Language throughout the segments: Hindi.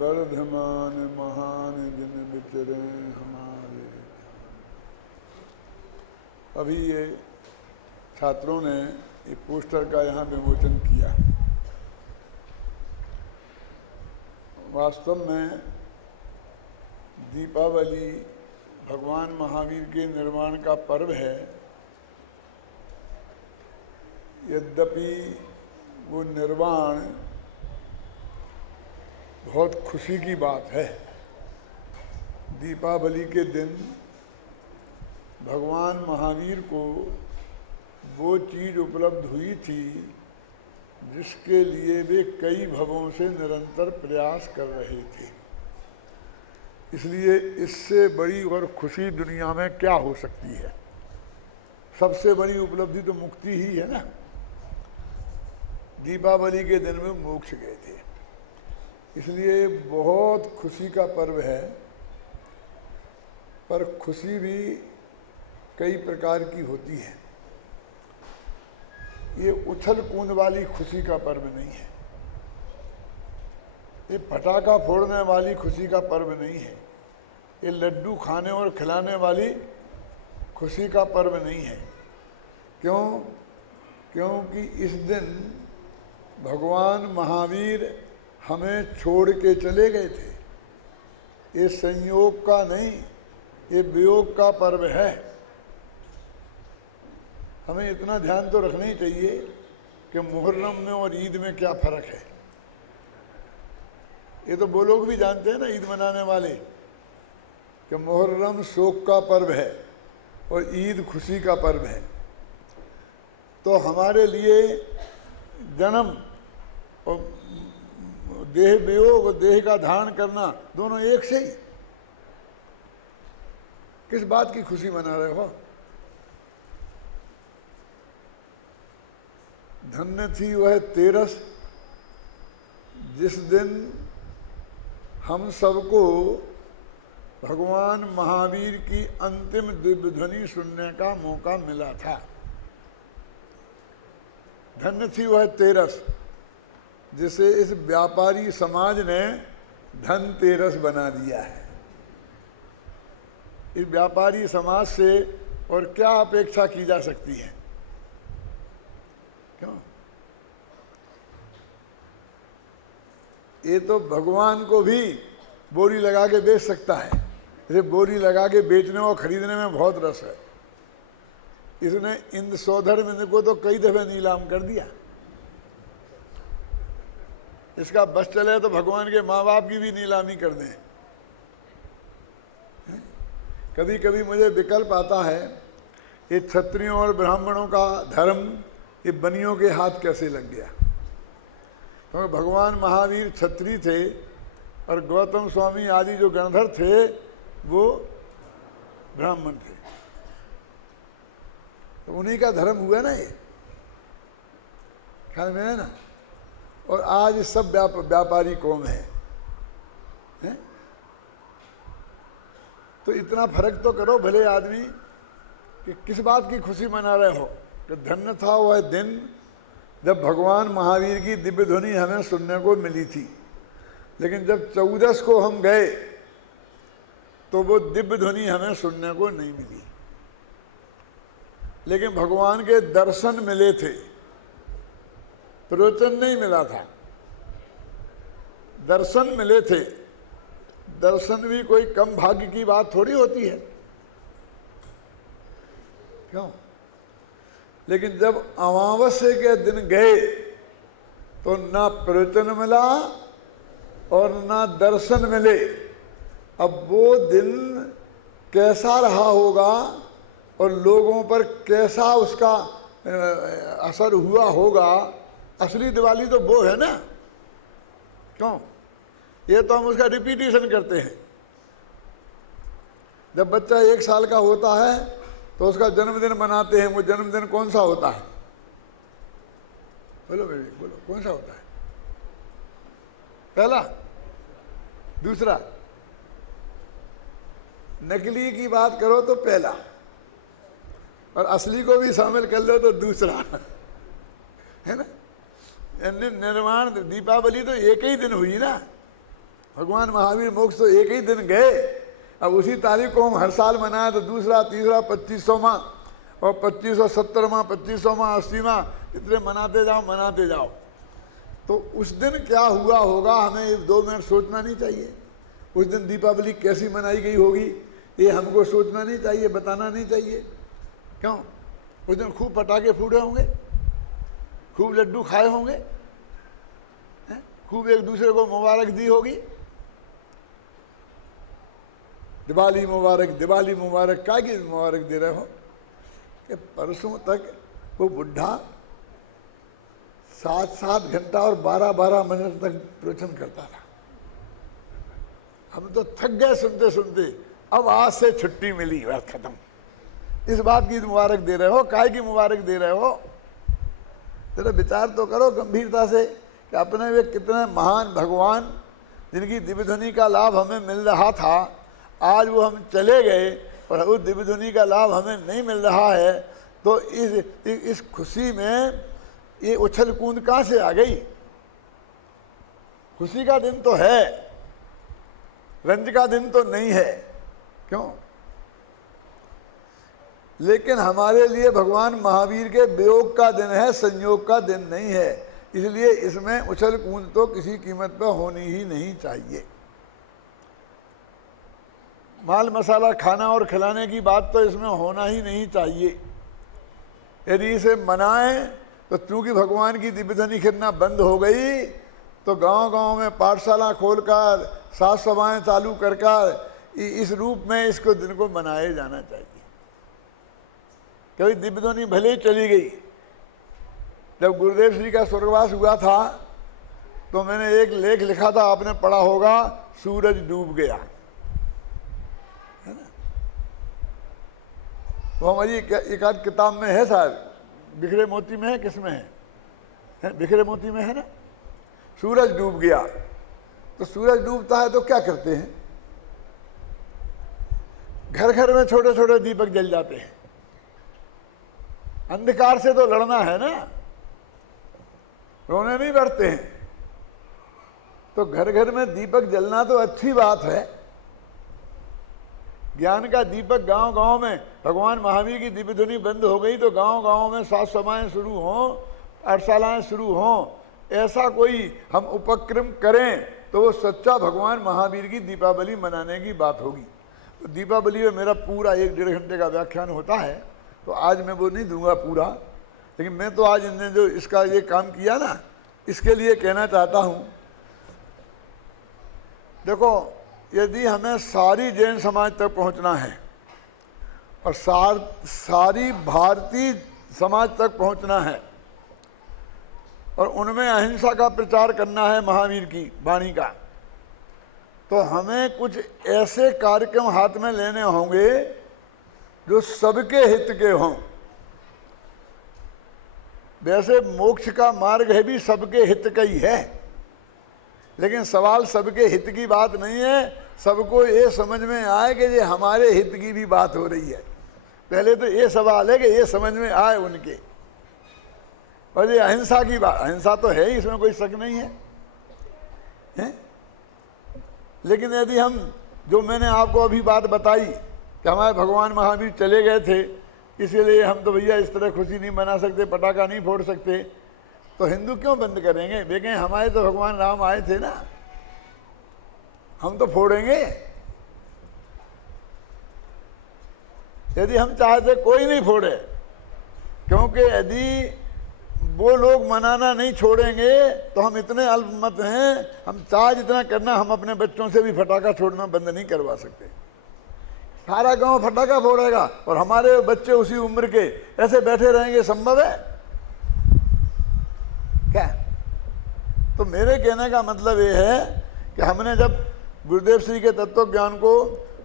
वर्धमान महान जिन विचरे हमारे। अभी ये छात्रों ने एक पोस्टर का यहाँ विमोचन किया। वास्तव में दीपावली भगवान महावीर के निर्वाण का पर्व है। यद्यपि वो निर्वाण बहुत खुशी की बात है। दीपावली के दिन भगवान महावीर को वो चीज़ उपलब्ध हुई थी जिसके लिए वे कई भवों से निरंतर प्रयास कर रहे थे। इसलिए इससे बड़ी और खुशी दुनिया में क्या हो सकती है। सबसे बड़ी उपलब्धि तो मुक्ति ही है ना। दीपावली के दिन में मोक्ष गए थे, इसलिए बहुत खुशी का पर्व है। पर खुशी भी कई प्रकार की होती है। ये उछल कूद वाली खुशी का पर्व नहीं है। ये पटाखा फोड़ने वाली खुशी का पर्व नहीं है। ये लड्डू खाने और खिलाने वाली खुशी का पर्व नहीं है। क्यों? क्योंकि इस दिन भगवान महावीर हमें छोड़ के चले गए थे। ये संयोग का नहीं, ये वियोग का पर्व है। हमें इतना ध्यान तो रखना ही चाहिए कि मुहर्रम में और ईद में क्या फ़र्क है। ये तो वो लोग भी जानते हैं ना, ईद मनाने वाले, कि मुहर्रम शोक का पर्व है और ईद खुशी का पर्व है। तो हमारे लिए जन्म और देह वियोग और देह का धारण करना दोनों एक से ही। किस बात की खुशी मना रहे हो? धन्य थी वह तेरस जिस दिन हम सबको भगवान महावीर की अंतिम दिव्य ध्वनि सुनने का मौका मिला था। धन्य थी वह तेरस जिसे इस व्यापारी समाज ने धनतेरस बना दिया है। इस व्यापारी समाज से और क्या अपेक्षा की जा सकती है? क्यों? ये तो भगवान को भी बोली लगा के बेच सकता है। इसे बोली लगा के बेचने और खरीदने में बहुत रस है। इसने इंद्र सौधर में को तो कई दफे नीलाम कर दिया। इसका बस चले तो भगवान के माँ बाप की भी नीलामी कर दें। कभी कभी मुझे विकल्प आता है, ये क्षत्रियों और ब्राह्मणों का धर्म ये बनियों के हाथ कैसे लग गया। क्योंकि भगवान महावीर क्षत्रिय थे और गौतम स्वामी आदि जो गणधर थे वो ब्राह्मण थे। तो उन्हीं का धर्म हुआ ना ये, ख्याल में है ना। और आज सब व्यापारी कौम है? तो इतना फर्क तो करो भले आदमी कि किस बात की खुशी मना रहे हो। कि धन्य था वह दिन जब भगवान महावीर की दिव्य ध्वनि हमें सुनने को मिली थी। लेकिन जब 14 को हम गए तो वो दिव्य ध्वनि हमें सुनने को नहीं मिली। लेकिन भगवान के दर्शन मिले थे, प्रवचन नहीं मिला था। दर्शन मिले थे। दर्शन भी कोई कम भाग्य की बात थोड़ी होती है। क्यों? लेकिन जब अमावस्या के दिन गए तो ना प्रवचन मिला और ना दर्शन मिले। अब वो दिन कैसा रहा होगा और लोगों पर कैसा उसका असर हुआ होगा। असली दिवाली तो वो है ना। क्यों? ये तो हम उसका रिपीटिशन करते हैं। जब बच्चा 1 साल का होता है तो उसका जन्मदिन मनाते हैं। वो जन्मदिन कौन सा होता है? बोलो बेबी, बोलो कौन सा होता है? पहला, दूसरा? नकली की बात करो तो पहला, और असली को भी शामिल कर लो तो दूसरा, है ना। निर्वाण दीपावली तो एक ही दिन हुई ना। भगवान महावीर मोक्ष तो एक ही दिन गए। अब उसी तारीख को हम हर साल मनाए तो दूसरा तीसरा 25वां और 2570वां 25वां 80वां इतने मनाते जाओ। तो उस दिन क्या हुआ होगा हमें 2 मिनट सोचना नहीं चाहिए? उस दिन दीपावली कैसी मनाई गई होगी ये हमको सोचना नहीं चाहिए, बताना नहीं चाहिए? क्यों? उस दिन खूब पटाखे फूटे होंगे, खूब लड्डू खाए होंगे, खूब एक दूसरे को मुबारक दी होगी, दिवाली मुबारक दिवाली मुबारक। काय की मुबारक दे रहे हो कि परसों तक वो बुढ़ा 7-7 घंटा और 12-12 मिनट तक प्रवचन करता था। हम तो थक गए सुनते सुनते, अब आज से छुट्टी मिली, बस खत्म। इस बात की मुबारक दे रहे हो, काय की मुबारक दे रहे हो? जरा विचार तो करो गंभीरता से कि अपने वे कितने महान भगवान जिनकी दिव्य ध्वनि का लाभ हमें मिल रहा था, आज वो हम चले गए और उस दिव्य ध्वनि का लाभ हमें नहीं मिल रहा है। तो इस खुशी में ये उछल कूद कहाँ से आ गई? खुशी का दिन तो है, रंज का दिन तो नहीं है। क्यों? लेकिन हमारे लिए भगवान महावीर के वियोग का दिन है, संयोग का दिन नहीं है। इसलिए इसमें उछल कूद तो किसी कीमत पर होनी ही नहीं चाहिए। माल मसाला खाना और खिलाने की बात तो इसमें होना ही नहीं चाहिए। यदि इसे मनाएं तो चूंकि भगवान की दिव्य ध्वनि खिलना बंद हो गई तो गांव-गांव में पाठशाला खोलकर साज सभाएं चालू कर इस रूप में इसको दिन को मनाया जाना चाहिए। कभी दिव्य ध्वनि भले ही चली गई। जब गुरुदेव श्री का स्वर्गवास हुआ था तो मैंने एक लेख लिखा था, आपने पढ़ा होगा, सूरज डूब गया, है ना? वो हमारी एक आध किताब में है शायद, बिखरे मोती में है, किसमें है? बिखरे मोती में है ना। सूरज डूब गया। तो सूरज डूबता है तो क्या करते हैं? घर घर में छोटे छोटे दीपक जल जाते हैं। अंधकार से तो लड़ना है ना, रोने नहीं बैठते हैं। तो घर घर में दीपक जलना तो अच्छी बात है। ज्ञान का दीपक गांव गांव में, भगवान महावीर की दिव्य ध्वनि बंद हो गई तो गांव गांव में साज सभाएं शुरू हों, पाठशालाएं शुरू हों, ऐसा कोई हम उपक्रम करें तो वो सच्चा भगवान महावीर की दीपावली मनाने की बात होगी। तो दीपावली में मेरा पूरा 1-1.5 घंटे का व्याख्यान होता है, तो आज मैं वो नहीं दूंगा पूरा। लेकिन मैं तो आज इनने जो इसका ये काम किया ना, इसके लिए कहना चाहता हूँ। देखो, यदि हमें सारी जैन समाज तक पहुँचना है और सारी भारतीय समाज तक पहुँचना है और उनमें अहिंसा का प्रचार करना है महावीर की वाणी का, तो हमें कुछ ऐसे कार्यक्रम हाथ में लेने होंगे जो सबके हित के हों। वैसे मोक्ष का मार्ग है भी सबके हित का ही है, लेकिन सवाल सबके हित की बात नहीं है। सबको ये समझ में आए कि ये हमारे हित की भी बात हो रही है। पहले तो ये सवाल है कि ये समझ में आए उनके। और ये अहिंसा की बात, अहिंसा तो है ही, इसमें कोई शक नहीं है, हैं? लेकिन यदि हम, जो मैंने आपको अभी बात बताई कि हमारे भगवान महावीर चले गए थे, इसीलिए हम तो भैया इस तरह खुशी नहीं मना सकते, पटाखा नहीं फोड़ सकते, तो हिंदू क्यों बंद करेंगे? देखें, हमारे तो भगवान राम आए थे ना, हम तो फोड़ेंगे। यदि हम चाहते कोई नहीं फोड़े, क्योंकि यदि वो लोग मनाना नहीं छोड़ेंगे तो हम इतने अल्पमत हैं, हम चाहे जितना करना, हम अपने बच्चों से भी फटाखा छोड़ना बंद नहीं करवा सकते। सारा गांव फटाखा फोड़ेगा और हमारे बच्चे उसी उम्र के ऐसे बैठे रहेंगे, संभव है क्या? तो मेरे कहने का मतलब ये है कि हमने जब गुरुदेव श्री के तत्व ज्ञान को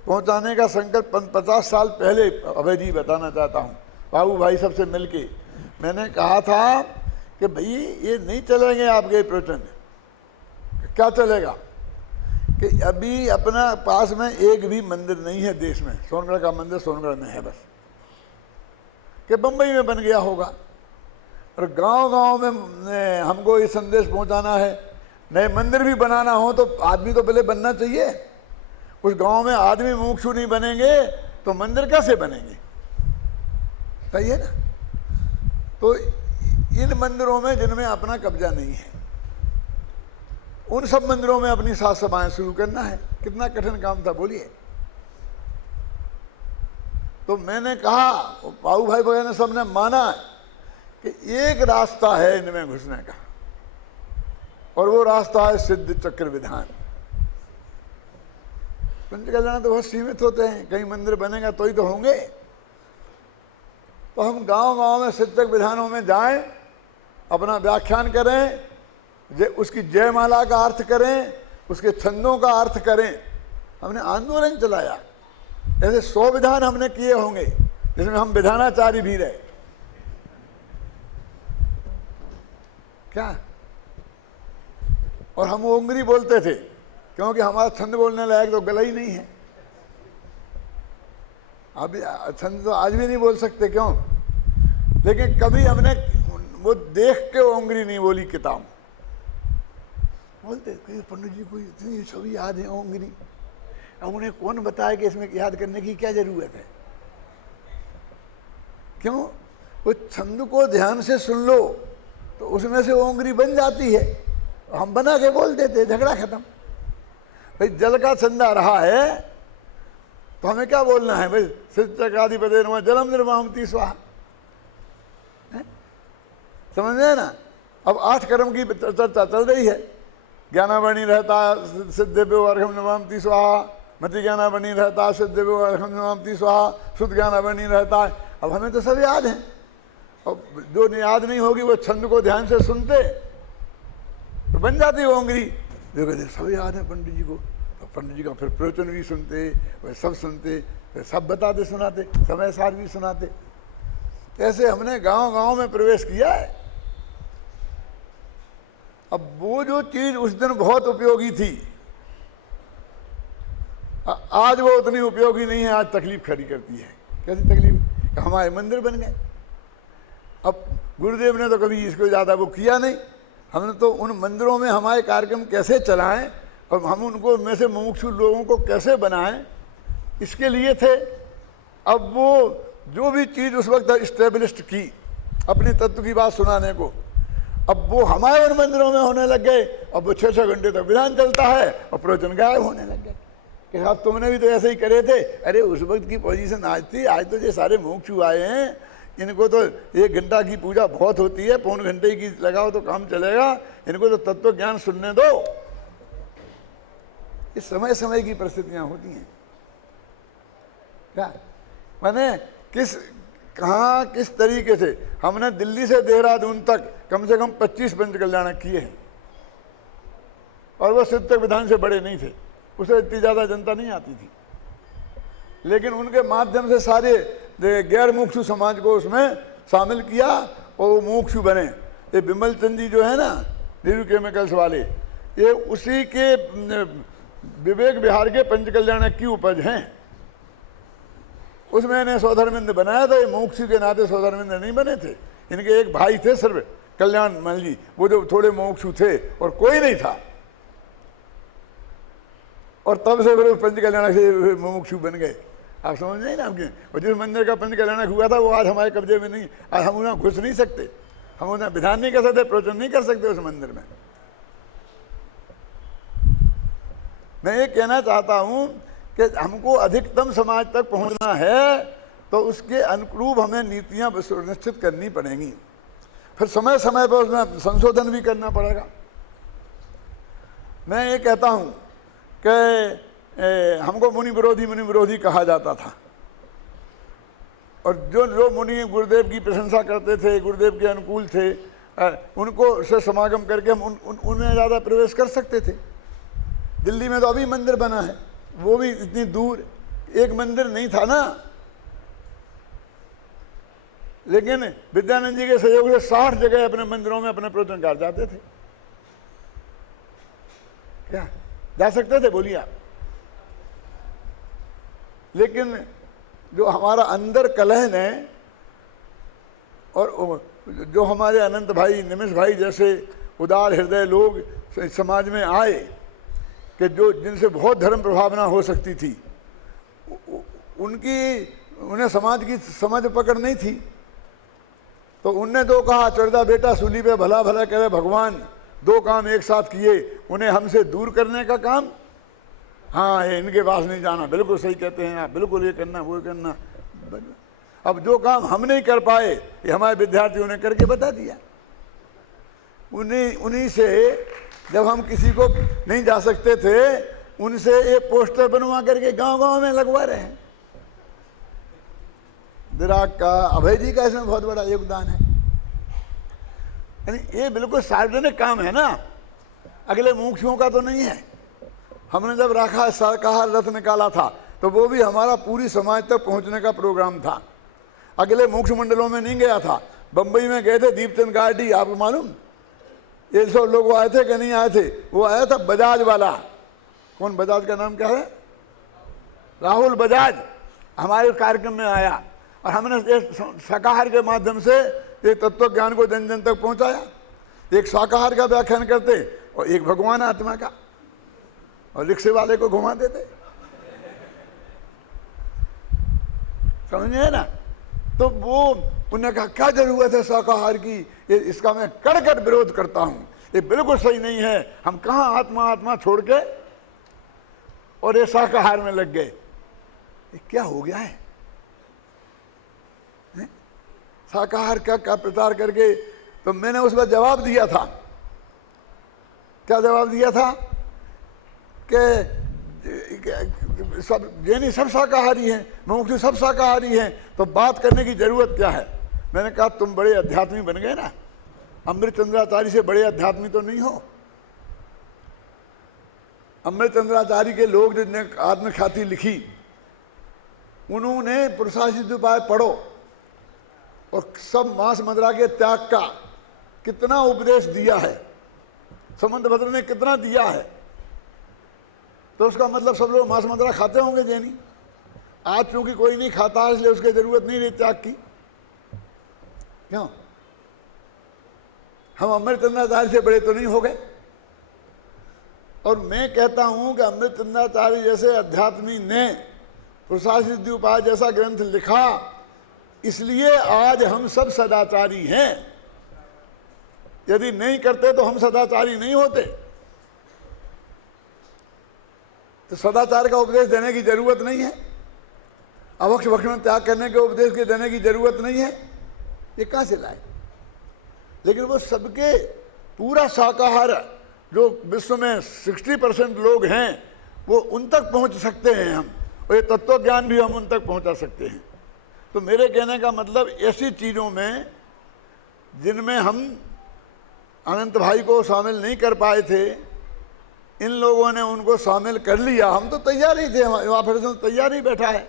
पहुंचाने का संकल्प 50 साल पहले, अभय जी बताना चाहता हूँ, बाबू भाई सबसे मिलके मैंने कहा था कि भाई ये नहीं चलेंगे आपके प्रवचन। क्या चलेगा कि अभी अपना पास में एक भी मंदिर नहीं है देश में। सोनगढ़ का मंदिर सोनगढ़ में है बस, कि बम्बई में बन गया होगा। और गांव-गांव में हमको ये संदेश पहुंचाना है। नए मंदिर भी बनाना हो तो आदमी तो पहले बनना चाहिए। उस गांव में आदमी मुमुक्षु नहीं बनेंगे तो मंदिर कैसे बनेंगे? सही है ना? तो इन मंदिरों में जिनमें अपना कब्जा नहीं है, उन सब मंदिरों में अपनी साज सभाएं शुरू करना है। कितना कठिन काम था बोलिए। तो मैंने कहा, बाबू भाई वगैरह सबने माना कि एक रास्ता है इनमें घुसने का, और वो रास्ता है सिद्ध चक्र विधान। पंच कल्याण तो बहुत सीमित होते हैं, कहीं मंदिर बनेगा तो ही तो होंगे। तो हम गांव गांव में सिद्ध चक्र विधानों में जाएं, अपना व्याख्यान करें, उसकी जयमाला का अर्थ करें, उसके छंदों का अर्थ करें। हमने आंदोलन चलाया, ऐसे 100 विधान हमने किए होंगे जिसमें हम विधानाचार्य भी रहे। क्या? और हम ओंगरी बोलते थे क्योंकि हमारा छंद बोलने लायक तो गला ही नहीं है। अभी छंद तो आज भी नहीं बोल सकते, क्यों? लेकिन कभी हमने वो देख के ओंगरी नहीं बोली किताब। बोलते पंडित जी को इतनी छवि याद है ओंगरी, अब उन्हें कौन बताया कि इसमें याद करने की क्या जरूरत है? क्यों? वो छंद को ध्यान से सुन लो तो उसमें से ओंगरी बन जाती है, हम बना के बोल देते, झगड़ा खत्म। भाई जल का छंदा रहा है तो हमें क्या बोलना है? भाई सिद्धचक्राधिपते नमः जलम निर्वाहमति स्वाहा, समझ रहे ना? अब 8 कर्म की चर्चा चल रही है। ज्ञानावणी रहता सिद्धेभ्यो अर्घम नमामि स्वाहा, मति ज्ञानावणी रहता सिद्धेभ्यो अर्घम नमामि स्वाहा, शुद्ध ज्ञानावणी रहता है। अब हमें तो सब याद है, और जो याद नहीं होगी वो छंद को ध्यान से सुनते तो बन जाती ओंगरी। जो कहते सब याद है पंडित जी को, तो पंडित जी का फिर प्रवचन भी सुनते, वे सब सुनते, फिर सब बताते सुनाते, समय सार भी सुनाते। ऐसे हमने गांव गांव में प्रवेश किया है। अब वो जो चीज उस दिन बहुत उपयोगी थी, आज वो उतनी उपयोगी नहीं है, आज तकलीफ खड़ी करती है। कैसी तकलीफ? हमारे मंदिर बन गए। अब गुरुदेव ने तो कभी इसको ज़्यादा वो किया नहीं, हमने तो उन मंदिरों में हमारे कार्यक्रम कैसे चलाएं और हम उनको में से मुमुक्षु लोगों को कैसे बनाएं, इसके लिए थे। अब वो जो भी चीज़ उस वक्त इस्टेब्लिश्ड की अपने तत्व की बात सुनाने को, अब वो हमारे उन मंदिरों में होने लग गए। अब वो 6-6 घंटे तक विधान चलता है और प्रवचन गायब होने लग गए कि साहब तुमने भी तो ऐसे ही करे थे। अरे उस वक्त की पोजीशन आज थी, आज तो ये सारे मुमुक्षु आए हैं, इनको तो 1 घंटा की पूजा बहुत होती है, 1.25 घंटे की लगाओ तो काम चलेगा, इनको तो तत्व ज्ञान सुनने दो। ये समय समय की परिस्थितियां होती हैं। क्या माने कहाँ किस तरीके से हमने दिल्ली से देहरादून तक कम से कम 25 पंच कल्याण किए हैं, और वो सिद्ध चक्र विधान से बड़े नहीं थे, उसे इतनी ज़्यादा जनता नहीं आती थी, लेकिन उनके माध्यम से सारे गैर मुमुक्षु समाज को उसमें शामिल किया और वो मुमुक्षु बने। ये विमल चंद जी जो है ना, नीरू केमिकल्स वाले, ये उसी के विवेक विहार के पंच कल्याण की उपज हैं। उसमें इन्हें सौधर्मिंद बनाया था। ये मुमुक्षु के नाते सौधर्मिंद नहीं बने थे, इनके एक भाई थे सिर्फ कल्याण मान जी, वो जो थोड़े मुमुक्षु थे और कोई नहीं था, और तब से फिर पंच कल्याण से मुमुक्षु बन गए। आप समझ नहीं ना आपके? और जिस मंदिर का पंच कल्याण हुआ था वो आज हमारे कब्जे में नहीं, आज हम उन्हें घुस नहीं सकते, हम उन्हें विधान नहीं कर सकते, प्रवचन नहीं कर सकते उस मंदिर में। मैं ये कहना चाहता हूँ कि हमको अधिकतम समाज तक पहुँचना है तो उसके अनुरूप हमें नीतियाँ सुनिश्चित करनी पड़ेंगी, फिर समय समय पर उसमें संशोधन भी करना पड़ेगा। मैं ये कहता हूँ कि हमको मुनि विरोधी कहा जाता था, और जो मुनि गुरुदेव की प्रशंसा करते थे, गुरुदेव के अनुकूल थे, उनको से समागम करके हम उनमें ज़्यादा प्रवेश कर सकते थे। दिल्ली में तो अभी मंदिर बना है, वो भी इतनी दूर, एक मंदिर नहीं था ना, लेकिन विद्यानंद जी के सहयोग से 60 जगह अपने मंदिरों में अपने प्रवचनकार जाते थे। क्या जा सकते थे? बोलिए आप। लेकिन जो हमारा अंदर कलह है, और जो हमारे अनंत भाई, निमिष भाई जैसे उदार हृदय लोग समाज में आए कि जो जिनसे बहुत धर्म प्रभावना हो सकती थी, उन्हें समाज की समझ पकड़ नहीं थी। तो उनने तो कहा, चढ़दा बेटा सूली पे भला भला करे भगवान, दो काम एक साथ किए, उन्हें हमसे दूर करने का काम। हाँ, ये इनके पास नहीं जाना, बिल्कुल सही कहते हैं आप, बिल्कुल ये करना वो करना। अब जो काम हम नहीं कर पाए, ये हमारे विद्यार्थियों ने करके बता दिया। उन्हीं से जब हम किसी को नहीं जा सकते थे, उनसे ये पोस्टर बनवा करके गांव-गांव में लगवा रहे हैं। दिराग का, अभय जी का इसमें बहुत बड़ा योगदान है। यानी ये बिल्कुल सार्वजनिक काम है ना, अगले मुमुक्षुओं का तो नहीं है। हमने जब राखा शाकाहार रथ निकाला था, तो वो भी हमारा पूरी समाज तक पहुंचने का प्रोग्राम था। अगले मुमुक्षु मंडलों में नहीं गया था। बंबई में गए थे दीपचंद गार्डी, आपको मालूम, ये सब लोग आए थे कि नहीं आए थे? वो आया था बजाज वाला। कौन बजाज का नाम क्या है? राहुल बजाज हमारे कार्यक्रम में आया, और हमने शाकाहार के माध्यम से ये तत्व ज्ञान को जन जन तक पहुंचाया। एक शाकाहार का व्याख्यान करते और एक भगवान आत्मा का, और रिक्शे वाले को घुमा देते। समझे ना? तो वो उन्होंने कहा क्या जरूरत है शाकाहार की, ये इसका मैं कड़कड़ विरोध करता हूं, ये बिल्कुल सही नहीं है। हम कहाँ आत्मा आत्मा छोड़ के और ये शाकाहार में लग गए। ये क्या हो गया है? शाकाहार का प्रचार करके। तो मैंने उस पर जवाब दिया था। क्या जवाब दिया था? कि सब जैनी सब शाकाहारी हैं, मुमुक्षु सब शाकाहारी हैं, तो बात करने की जरूरत क्या है? मैंने कहा तुम बड़े अध्यात्मी बन गए ना, अमृतचंद्राचार्य से बड़े अध्यात्मी तो नहीं हो। अमृतचंद्राचार्य के लोग जिनने आत्मख्याति लिखी, उन्होंने पुरुषार्थ उपाय पढ़ो और सब मांस मदिरा के त्याग का कितना उपदेश दिया है, समंत भद्र ने कितना दिया है। तो उसका मतलब सब लोग मांस मदिरा खाते होंगे जैनी। आज चूंकि कोई नहीं खाता इसलिए उसकी जरूरत नहीं रही त्याग की। क्यों? हम अमृतचंद्राचार्य से बड़े तो नहीं हो गए। और मैं कहता हूं कि अमृतचंद्राचार्य जैसे अध्यात्मी ने पुरुषार्थ सिद्धि उपाय जैसा ग्रंथ लिखा, इसलिए आज हम सब सदाचारी हैं। यदि नहीं करते तो हम सदाचारी नहीं होते। तो सदाचार का उपदेश देने की जरूरत नहीं है, अभक्ष भक्षण त्याग करने के उपदेश के देने की जरूरत नहीं है। ये कहां से लाए? लेकिन वो सबके पूरा शाकाहार जो विश्व में 60% लोग हैं, वो उन तक पहुंच सकते हैं हम, और ये तत्व ज्ञान भी हम उन तक पहुंचा सकते हैं। तो मेरे कहने का मतलब ऐसी चीज़ों में जिनमें हम अनंत भाई को शामिल नहीं कर पाए थे, इन लोगों ने उनको शामिल कर लिया। हम तो तैयार ही थे, युवा फेडरेशन तैयार ही बैठा है,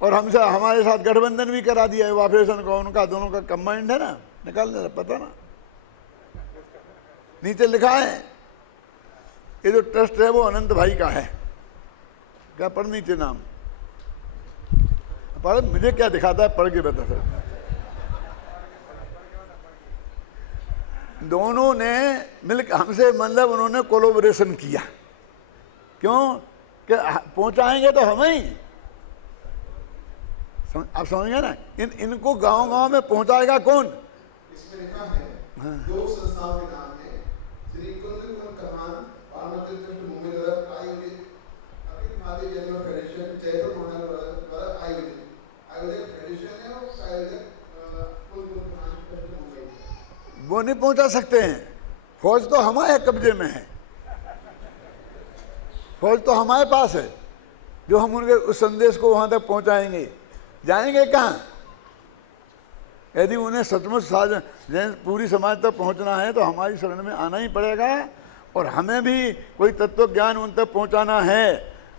और हमसे हमारे साथ गठबंधन भी करा दिया युवा फेडरेशन को। उनका दोनों का कंबाइंड है ना, निकाल दे, पता ना, नीचे लिखा है। ये जो ट्रस्ट है वो अनंत भाई का है। क्या पढ़ नीचे नाम पढ़, मुझे क्या दिखाता है, पढ़ के बता सकता। दोनों ने मिलकर हमसे, मतलब उन्होंने कोलैबोरेशन किया। क्यों? कि पहुंचाएंगे तो हम ही, आप समझेंगे ना। इनको गांव-गांव में पहुंचाएगा कौन? इसमें लिखा है, दो संस्थाओं के नाम है, श्री कुंदन कमान पार्वती ट्रस्ट मुंबई द्वारा आयोजित अखिल भारतीय जैन फेडरेशन जयपुर मंडल द्वारा आयोजित फेडरेशन है, और आयोजक कुंदन कमान ट्रस्ट मुंबई। वो नहीं पहुंचा सकते हैं। फौज तो हमारे कब्जे में है, फौज तो हमारे पास है, जो हम उनके उस संदेश को वहां तक पहुंचाएंगे। जाएंगे कहाँ? यदि उन्हें सचमुच पूरी समाज तक पहुंचना है तो हमारी शरण में आना ही पड़ेगा, और हमें भी कोई तत्व ज्ञान उन तक पहुंचाना है।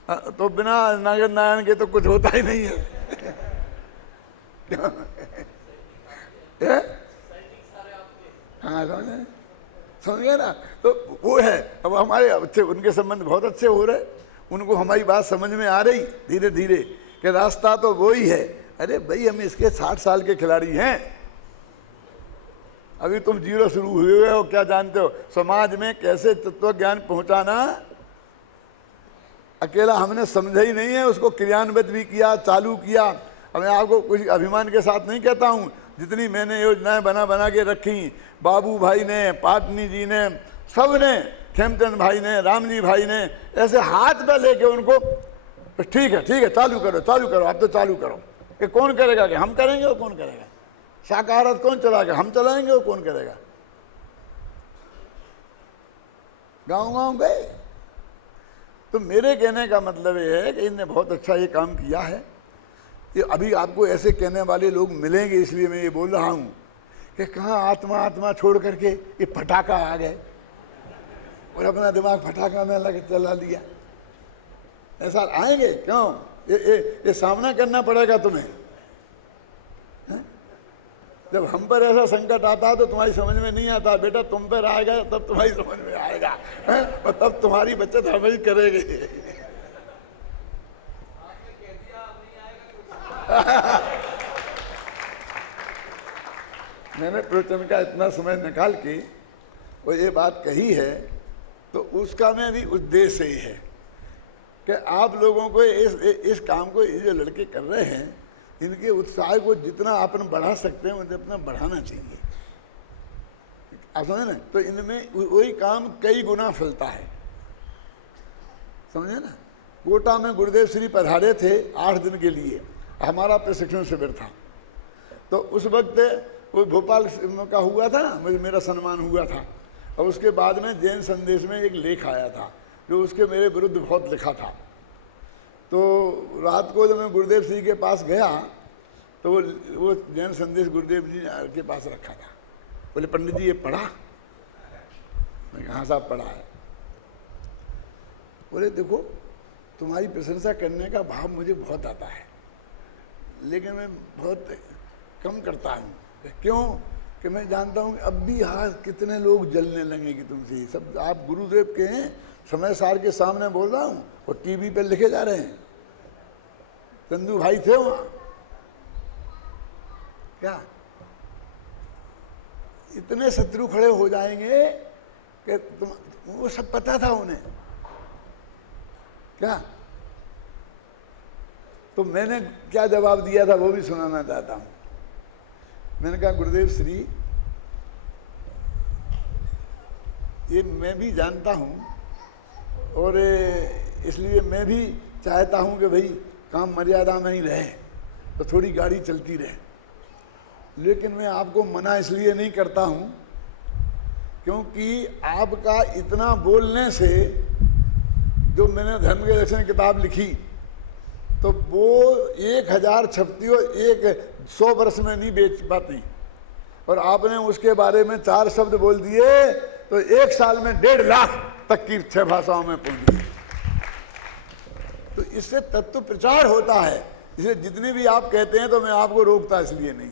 तो बिना नागर नारायण के तो कुछ होता ही नहीं है। हाँ, समझिए ना। तो वो है, अब हमारे अच्छे उनके संबंध बहुत अच्छे हो रहे, उनको हमारी बात समझ में आ रही धीरे धीरे कि रास्ता तो वो ही है। अरे भाई, हम इसके 60 साल के खिलाड़ी हैं, अभी तुम जीरो शुरू हुए हो, क्या जानते हो समाज में कैसे तत्व ज्ञान पहुंचाना। अकेला हमने समझा ही नहीं है, उसको क्रियान्वित भी किया, चालू किया। अब मैं आपको कुछ अभिमान के साथ नहीं कहता हूँ, जितनी मैंने योजनाएं बना के रखी, बाबू भाई ने, पाटनी जी ने, सब ने, खेमचंद भाई ने, रामजी भाई ने, ऐसे हाथ पे लेके उनको ठीक है चालू करो, अब तो चालू करो। कि कौन करेगा, कि हम करेंगे, वो कौन करेगा? शाकाहारत कौन चलाएगा, हम चलाएंगे, वो कौन करेगा? गाँव गए। तो मेरे कहने का मतलब ये है कि इनने बहुत अच्छा ये काम किया है। कि अभी आपको ऐसे कहने वाले लोग मिलेंगे, इसलिए मैं ये बोल रहा हूँ कि कहाँ आत्मा छोड़ करके ये फटाका आ गए और अपना दिमाग फटाका में लगे चला लिया। ऐसा आएंगे क्यों? ये सामना करना पड़ेगा तुम्हें। जब हम पर ऐसा संकट आता है तो तुम्हारी समझ में नहीं आता, बेटा तुम पर आएगा तब तुम्हारी समझ में आएगा, और तब तुम्हारी बचत हम ही करेंगे। मैंने प्रवचन का इतना समय निकाल के वो ये बात कही है, तो उसका में भी उद्देश्य ही है कि आप लोगों को इस काम को ये जो लड़के कर रहे हैं, इनके उत्साह को जितना अपन बढ़ा सकते हैं उन्हें अपना बढ़ाना चाहिए। आप समझे ना? तो इनमें वही काम कई गुना फलता है, समझे ना? कोटा में गुरुदेव श्री पधारे थे 8 दिन के लिए, हमारा प्रशिक्षण शिविर था। तो उस वक्त वो भोपाल का हुआ था ना, मेरा सम्मान हुआ था। और उसके बाद में जैन संदेश में एक लेख आया था जो उसके मेरे विरुद्ध बहुत लिखा था। तो रात को जब मैं गुरुदेव श्री के पास गया तो वो जैन संदेश गुरुदेव जी के पास रखा था। बोले पंडित जी ये पढ़ा? मैं कहा साहब पढ़ा है। बोले देखो तुम्हारी प्रशंसा करने का भाव मुझे बहुत आता है, लेकिन मैं बहुत कम करता हूँ। क्यों? कि मैं जानता हूँ कि अब भी हाँ कितने लोग जलने लगेंगे तुमसे। सब आप गुरुदेव के हैं, समय सार के सामने बोल रहा हूँ, और टीवी पे लिखे जा रहे हैं। चंदू भाई थे वहाँ, क्या इतने शत्रु खड़े हो जाएंगे कि तुम, वो सब पता था उन्हें क्या? तो मैंने क्या जवाब दिया था वो भी सुनाना चाहता हूँ। मैंने कहा गुरुदेव श्री, ये मैं भी जानता हूँ और इसलिए मैं भी चाहता हूँ कि भाई काम मर्यादा में ही रहे, तो थोड़ी गाड़ी चलती रहे। लेकिन मैं आपको मना इसलिए नहीं करता हूँ क्योंकि आपका इतना बोलने से, जो मैंने धर्म के दर्शन किताब लिखी तो वो 1000 छपती हो, 100 वर्ष में नहीं बेच पाती, और आपने उसके बारे में 4 शब्द बोल दिए तो 1 साल में 1.5 लाख तक की 6 भाषाओं में पहुंच गई। तो इससे तत्व प्रचार होता है। इसलिए जितने भी आप कहते हैं तो मैं आपको रोकता इसलिए नहीं,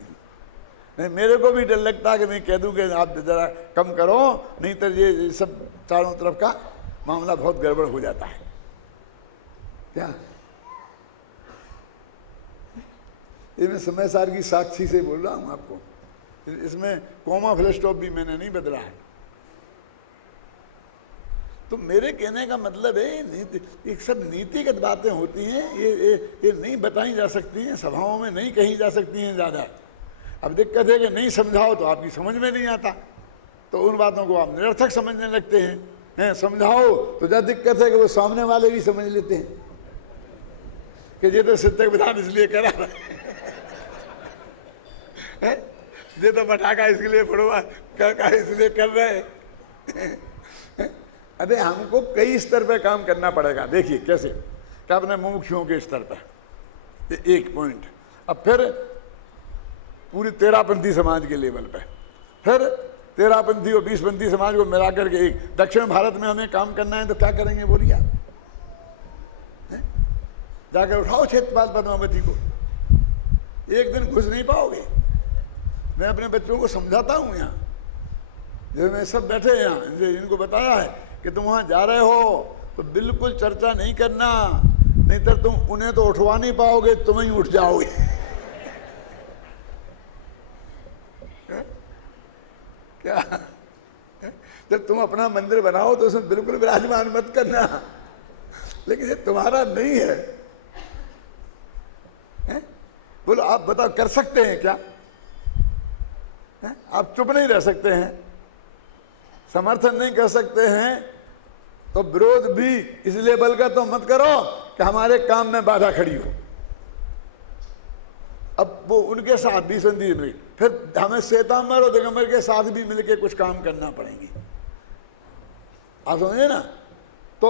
मेरे को भी डर लगता है कि मैं कह दूं कि आप जरा कम करो, नहीं तो ये सब चारों तरफ का मामला बहुत गड़बड़ हो जाता है। क्या ये मैं समय सार की साक्षी से बोल रहा हूँ आपको, इसमें कॉमा फुल स्टॉप भी मैंने नहीं बदला है। तो मेरे कहने का मतलब है नीति, ये सब नीतिगत बातें होती हैं, ये नहीं बताई जा सकती हैं, सभाओं में नहीं कही जा सकती हैं ज़्यादा। अब दिक्कत है कि नहीं समझाओ तो आपकी समझ में नहीं आता, तो उन बातों को आप निरर्थक समझने लगते हैं। समझाओ तो ज़्यादा दिक्कत है कि वो सामने वाले भी समझ लेते हैं कि ये तो सिद्धक विधान इसलिए करा रहा है, ये तो पटाखा इसके लिए फोड़वा का इसलिए कर रहे हैं। अरे हमको कई स्तर पे काम करना पड़ेगा। देखिए कैसे, क्या अपने मुमुक्षुओं के स्तर पर एक पॉइंट, अब फिर पूरी 13पंथी समाज के लेवल पे, फिर 13पंथी और 20पंथी समाज को मिला करके एक दक्षिण भारत में हमें काम करना है। तो क्या करेंगे बोलिए आप? जाकर उठाओ क्षेत्रपाल पद्मावती को, एक दिन घुस नहीं पाओगे। मैं अपने बच्चों को समझाता हूँ यहाँ, जो मैं सब बैठे हैं यहाँ, इनको बताया है कि तुम वहाँ जा रहे हो तो बिल्कुल चर्चा नहीं करना, नहीं तो तुम उन्हें तो उठवा नहीं पाओगे, तुम ही उठ जाओगे। क्या? जब तुम अपना मंदिर बनाओ तो उसमें बिल्कुल विराजमान मत करना, लेकिन ये तुम्हारा नहीं है, हैं? बोलो आप बताओ, कर सकते हैं क्या? हैं? आप चुप नहीं रह सकते हैं, समर्थन नहीं कर सकते हैं, तो विरोध भी इस लेवल का तो मत करो कि हमारे काम में बाधा खड़ी हो। अब वो उनके साथ भी संधि मिली, फिर हमें श्वेतांबर और दिगंबर के साथ भी मिलके कुछ काम करना पड़ेंगे, आप समझे ना। तो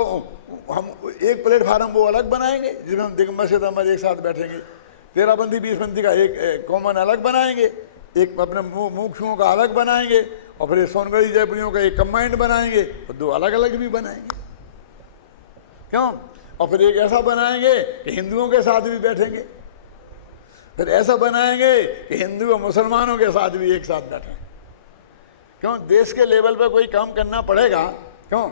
हम एक प्लेटफार्म वो अलग बनाएंगे जिसमें हम दिगंबर श्वेतांबर एक साथ बैठेंगे, 13पंथी 20पंथी का एक कॉमन अलग बनाएंगे, एक अपने मुखियों का अलग बनाएंगे, और फिर सोनगढ़ी जयपुरियों का एक कंबाइंड बनाएंगे, और दो अलग अलग भी बनाएंगे, क्यों? और फिर एक ऐसा बनाएंगे कि हिंदुओं के साथ भी बैठेंगे, फिर ऐसा बनाएंगे कि हिंदू और मुसलमानों के साथ भी एक साथ बैठें। क्यों? देश के लेवल पर कोई काम करना पड़ेगा, क्यों?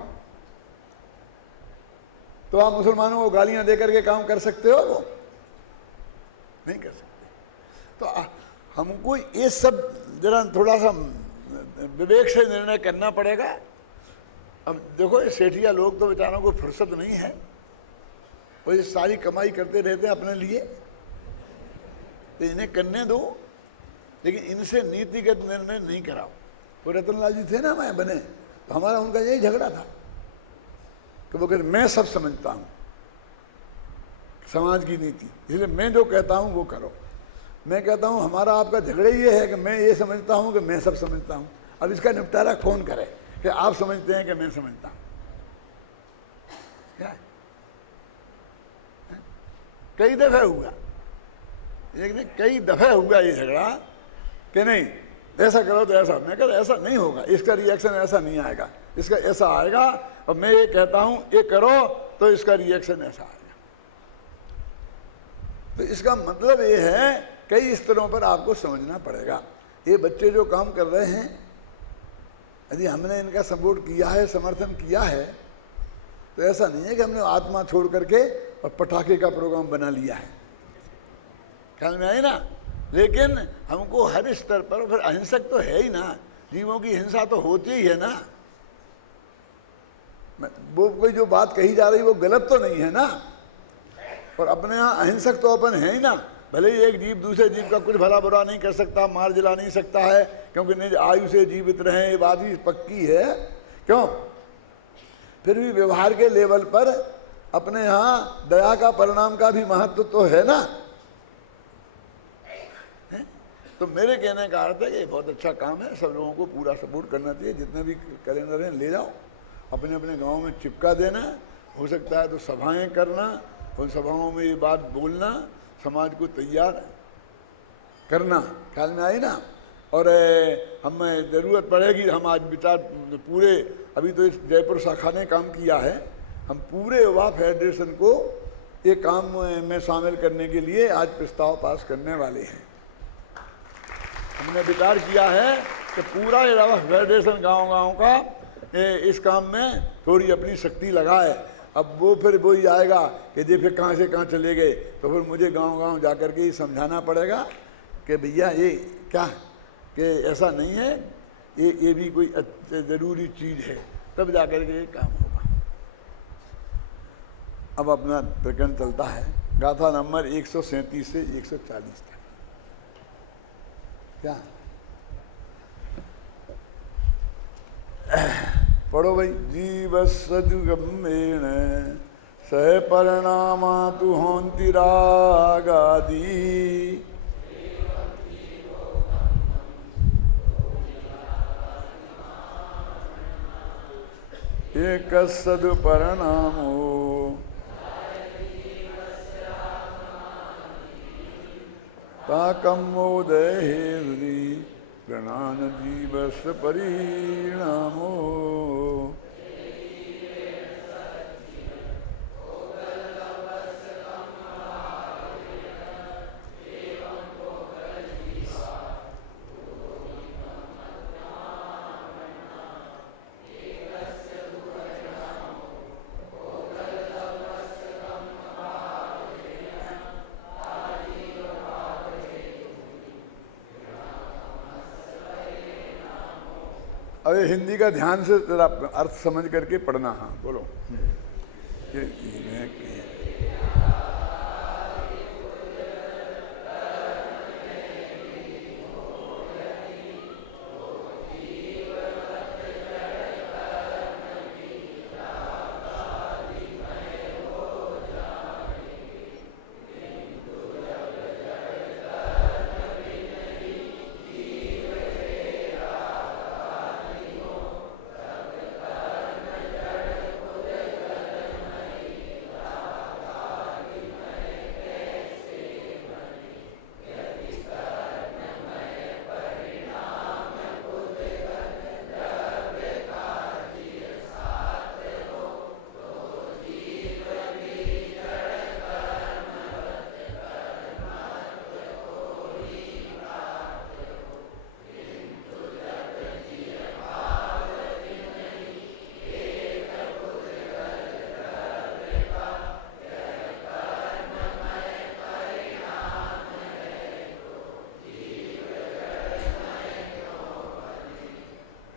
तो आप मुसलमानों को गालियां दे करके काम कर सकते हो? वो नहीं कर सकते। तो हमको ये सब जरा थोड़ा सा विवेक से निर्णय करना पड़ेगा। अब देखो, ये सेठिया लोग तो बेचारों को फुर्सत नहीं है, वो ये सारी कमाई करते रहते हैं अपने लिए, तो इन्हें करने दो, लेकिन इनसे नीतिगत निर्णय नहीं कराओ। वो रतनलाल जी थे ना, मैं बने, तो हमारा उनका यही झगड़ा था कि वो कहते मैं सब समझता हूँ समाज की नीति, इसलिए मैं जो कहता हूँ वो करो। मैं कहता हूँ हमारा आपका झगड़ा ये है कि मैं ये समझता हूँ कि मैं सब समझता हूँ। अब इसका निपटारा कौन करे कि आप समझते हैं कि मैं समझता हूँ? क्या है? कई दफे हुआ, लेकिन कई दफे हुआ ये झगड़ा कि नहीं ऐसा करो तो ऐसा। मैं कहता ऐसा नहीं होगा, इसका रिएक्शन ऐसा नहीं आएगा, इसका ऐसा आएगा, और मैं ये कहता हूँ ये करो तो इसका रिएक्शन ऐसा आएगा। तो इसका मतलब ये है कई स्तरों पर आपको समझना पड़ेगा। ये बच्चे जो काम कर रहे हैं, यदि हमने इनका सपोर्ट किया है, समर्थन किया है, तो ऐसा नहीं है कि हमने आत्मा छोड़ करके और पटाखे का प्रोग्राम बना लिया है, ख्याल में आई ना। लेकिन हमको हर स्तर पर, फिर अहिंसक तो है ही ना, जीवों की हिंसा तो होती ही है ना। वो कोई जो बात कही जा रही वो गलत तो नहीं है ना, और अपने यहाँ अहिंसक तो अपन है ही ना। भले ही एक जीव दूसरे जीव का कुछ भला बुरा नहीं कर सकता, मार जला नहीं सकता है, क्योंकि निज आयु से जीवित रहे, ये बात भी पक्की है, क्यों? फिर भी व्यवहार के लेवल पर अपने यहाँ दया का परिणाम का भी महत्व तो है ना। तो मेरे कहने का अर्थ है कि बहुत अच्छा काम है, सब लोगों को पूरा सपोर्ट करना चाहिए। जितने भी कैलेंडर हैं ले जाओ, अपने अपने गांव में चिपका देना, हो सकता है तो सभाएं करना, उन सभाओं में ये बात बोलना, समाज को तैयार करना, ख्याल में आई ना। और हमें ज़रूरत पड़ेगी, हम आज विचार पूरे, अभी तो इस जयपुर शाखा ने काम किया है, हम पूरे युवा फेडरेशन को ये काम में शामिल करने के लिए आज प्रस्ताव पास करने वाले हैं। हमने विचार किया है कि पूरा युवा फेडरेशन गांव-गांव का इस काम में थोड़ी अपनी शक्ति लगाए। अब वो फिर वही आएगा कि जी फिर कहाँ से कहाँ चले गए, तो फिर मुझे गांव-गांव जा कर के ये समझाना पड़ेगा कि भैया ये क्या कि ऐसा नहीं है, ये भी कोई ज़रूरी चीज़ है, तब जा कर के ये काम होगा। अब अपना प्रकरण चलता है, गाथा नंबर 137 से 140 तक। क्या पढ़ो भाई। जीव सदुगम्येण सह परिणामा तु होन्ति रागादि एक सदुपरिणामो ताकं मोदहेरि प्रणान जीवस परिणामो। अरे हिंदी का ध्यान से जरा अर्थ समझ करके पढ़ना। हाँ बोलो।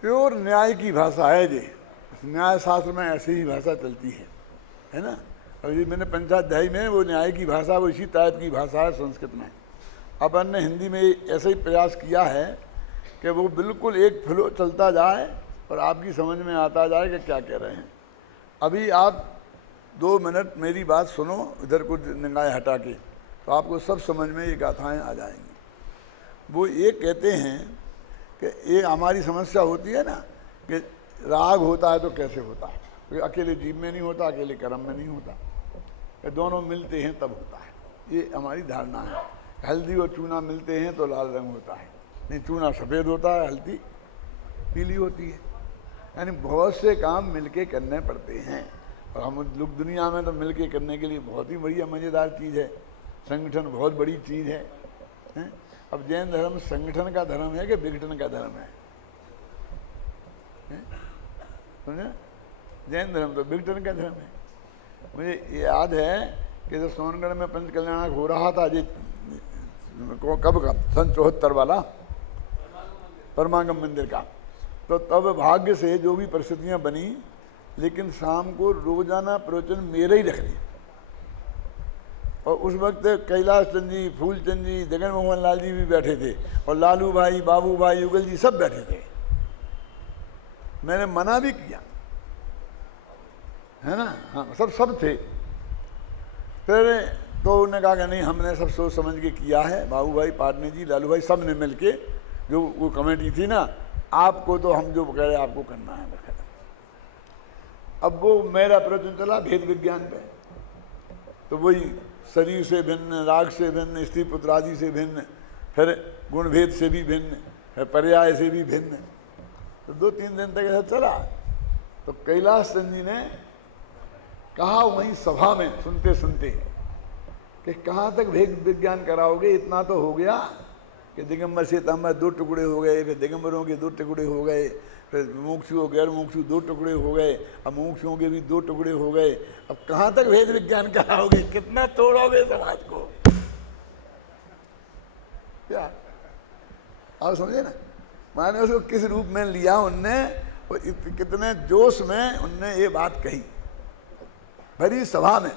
प्योर न्याय की भाषा है जी। न्याय शास्त्र में ऐसी ही भाषा चलती है ना। अभी मैंने पंचाध्यायी में वो न्याय की भाषा वो इसी टाइप की भाषा है संस्कृत में। अपन ने हिंदी में ऐसे ही प्रयास किया है कि वो बिल्कुल एक फ्लो चलता जाए और आपकी समझ में आता जाए कि क्या कह रहे हैं। अभी आप 2 मिनट मेरी बात सुनो, इधर को निगाह हटा के, तो आपको सब समझ में ये गाथाएँ आ जाएंगी। वो ये कहते हैं कि ये हमारी समस्या होती है ना कि राग होता है तो कैसे होता है, क्योंकि अकेले जीव में नहीं होता, अकेले कर्म में नहीं होता, कि दोनों मिलते हैं तब होता है। ये हमारी धारणा है। हल्दी और चूना मिलते हैं तो लाल रंग होता है, नहीं चूना सफ़ेद होता है, हल्दी पीली होती है। यानी बहुत से काम मिलके करने पड़ते हैं। और हम लोग दुनिया में तो मिलके करने के लिए बहुत ही बढ़िया मज़ेदार चीज़ है। संगठन बहुत बड़ी चीज़ है। अब जैन धर्म संगठन का धर्म है कि विघटन का धर्म है? समझे? जैन धर्म तो विघटन का धर्म है। मुझे याद है कि जब सोनगढ़ में पंच कल्याणक हो रहा था जी, कब का, सन 74 वाला परमागम मंदिर का, तो तब भाग्य से जो भी परिस्थितियां बनी, लेकिन शाम को रोजाना प्रवचन मेरे ही रख दिए। और उस वक्त कैलाश चंद जी, फूलचंद जी, जगन मोहन लाल जी भी बैठे थे, और लालू भाई, बाबू भाई, युगल जी सब बैठे थे। मैंने मना भी किया, है ना। हाँ सब थे। फिर तो उन्होंने कहा कि नहीं, हमने सब सोच समझ के किया है। बाबू भाई, पाटने जी, लालू भाई सब ने मिल के, जो वो कमेटी थी ना, आपको तो हम जो कह रहे आपको करना है। अब वो मेरा प्रवचन चला भेद विज्ञान पे, तो वही शरीर से भिन्न, राग से भिन्न, स्त्री पुत्र आदि से भिन्न, फिर गुणभेद से भी भिन्न, फिर पर्याय से भी भिन्न। तो 2-3 दिन तक ऐसा चला। तो कैलाश चंद जी ने कहा वहीं सभा में सुनते सुनते कि कहाँ तक भेद विज्ञान कराओगे, इतना तो हो गया कि दिगंबर से तांबर 2 टुकड़े हो गए, फिर दिगंबरों के 2 टुकड़े हो गए, फिर मुमुक्षु और गैर मुमुक्षु 2 टुकड़े हो गए, अब मुमुक्षुओं के भी 2 टुकड़े हो गए। अब कहाँ तक भेद विज्ञान कराओगे, कितना तोड़ोगे समाज को? क्या आप समझे ना। माने उसको किस रूप में लिया उनने, और कितने जोश में उनने ये बात कही भरी सभा में।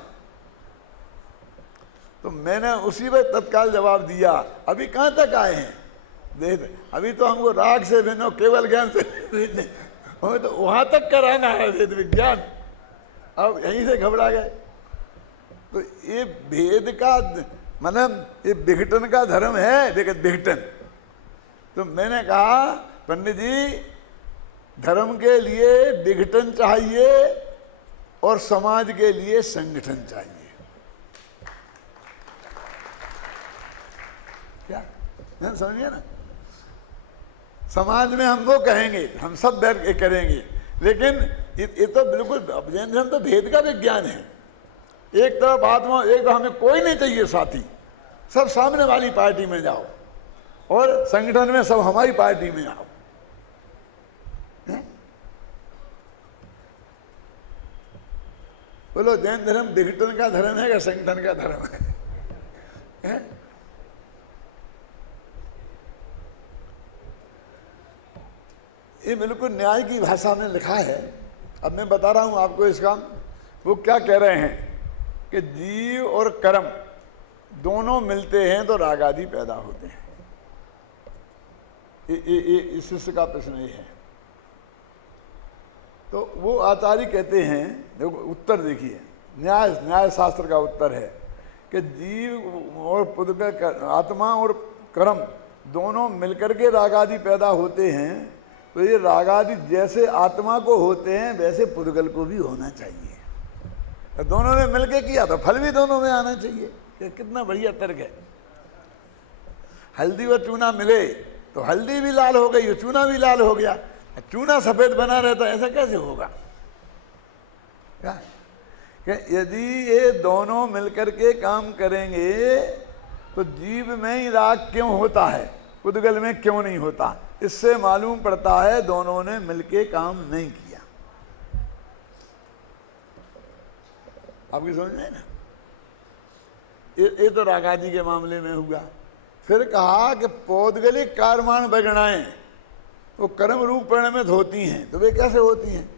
तो मैंने उसी में तत्काल जवाब दिया, अभी कहाँ तक आए हैं देख, अभी तो हमको राग से भिन्न केवल ज्ञान से हमें तो वहां तक कराना है भेद विज्ञान। अब यहीं से घबरा गए। तो ये भेद का मतलब ये विघटन का धर्म है, विघटन। तो मैंने कहा पंडित जी, धर्म के लिए विघटन चाहिए और समाज के लिए संगठन चाहिए। क्या समझिए ना। समाज में हम वो कहेंगे, हम सब बैठ के करेंगे, लेकिन ये तो बिल्कुल जैन धर्म तो भेद का विज्ञान है। एक तरफ आत्मा, एक तरफ हमें कोई नहीं चाहिए साथी, सब सामने वाली पार्टी में जाओ, और संगठन में सब हमारी पार्टी में आओ। बोलो जैन धर्म विघटन का धर्म है या संगठन का धर्म है? ये बिल्कुल न्याय की भाषा में लिखा है। अब मैं बता रहा हूँ आपको इसका। वो क्या कह रहे हैं कि जीव और कर्म दोनों मिलते हैं तो राग आदि पैदा होते हैं। इस शिष्य का प्रश्न ये है। तो वो आचार्य कहते हैं, देखो उत्तर देखिए, न्याय शास्त्र का उत्तर है कि जीव और पुद्गल, आत्मा और कर्म दोनों मिलकर के राग आदि पैदा होते हैं। तो ये राग आदि जैसे आत्मा को होते हैं वैसे पुद्गल को भी होना चाहिए। तो दोनों ने मिलके किया तो फल भी दोनों में आना चाहिए। कितना बढ़िया तर्क है। हल्दी और चूना मिले तो हल्दी भी लाल हो गई और चूना भी लाल हो गया। चूना सफेद बना रहता, ऐसा कैसे होगा? क्या कि यदि ये दोनों मिलकर के काम करेंगे तो जीव में ही राग क्यों होता है, पुद्गल में क्यों नहीं होता? इससे मालूम पड़ता है दोनों ने मिलके काम नहीं किया। आपकी समझ में ना? ये तो राग आदि के मामले में हुआ। फिर कहा कि पौद्गलिक कारमान बगणाएं वो कर्म रूप परिणमित होती हैं। तो वे कैसे होती हैं?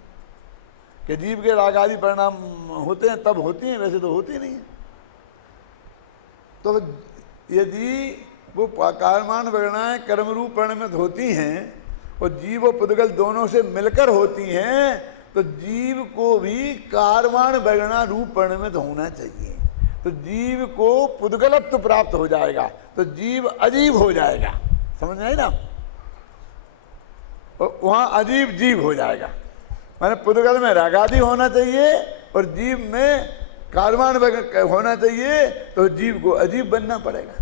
कि जीव के राग आदि परिणाम होते हैं तब होती हैं, वैसे तो होती नहीं है। तो यदि वो कारमान बगणाएं कर्म रूप परिणमित होती हैं और जीव और पुद्गल दोनों से मिलकर होती हैं तो जीव को भी कारमान बगणा रूप परिणमित होना चाहिए। तो जीव को पुद्गलत्व प्राप्त हो जाएगा, तो जीव अजीब हो जाएगा। समझ में आई ना? वहां अजीब जीव हो जाएगा। माने पुद्गल में रागादि होना चाहिए और जीव में कारमान होना चाहिए, तो जीव को अजीब बनना पड़ेगा।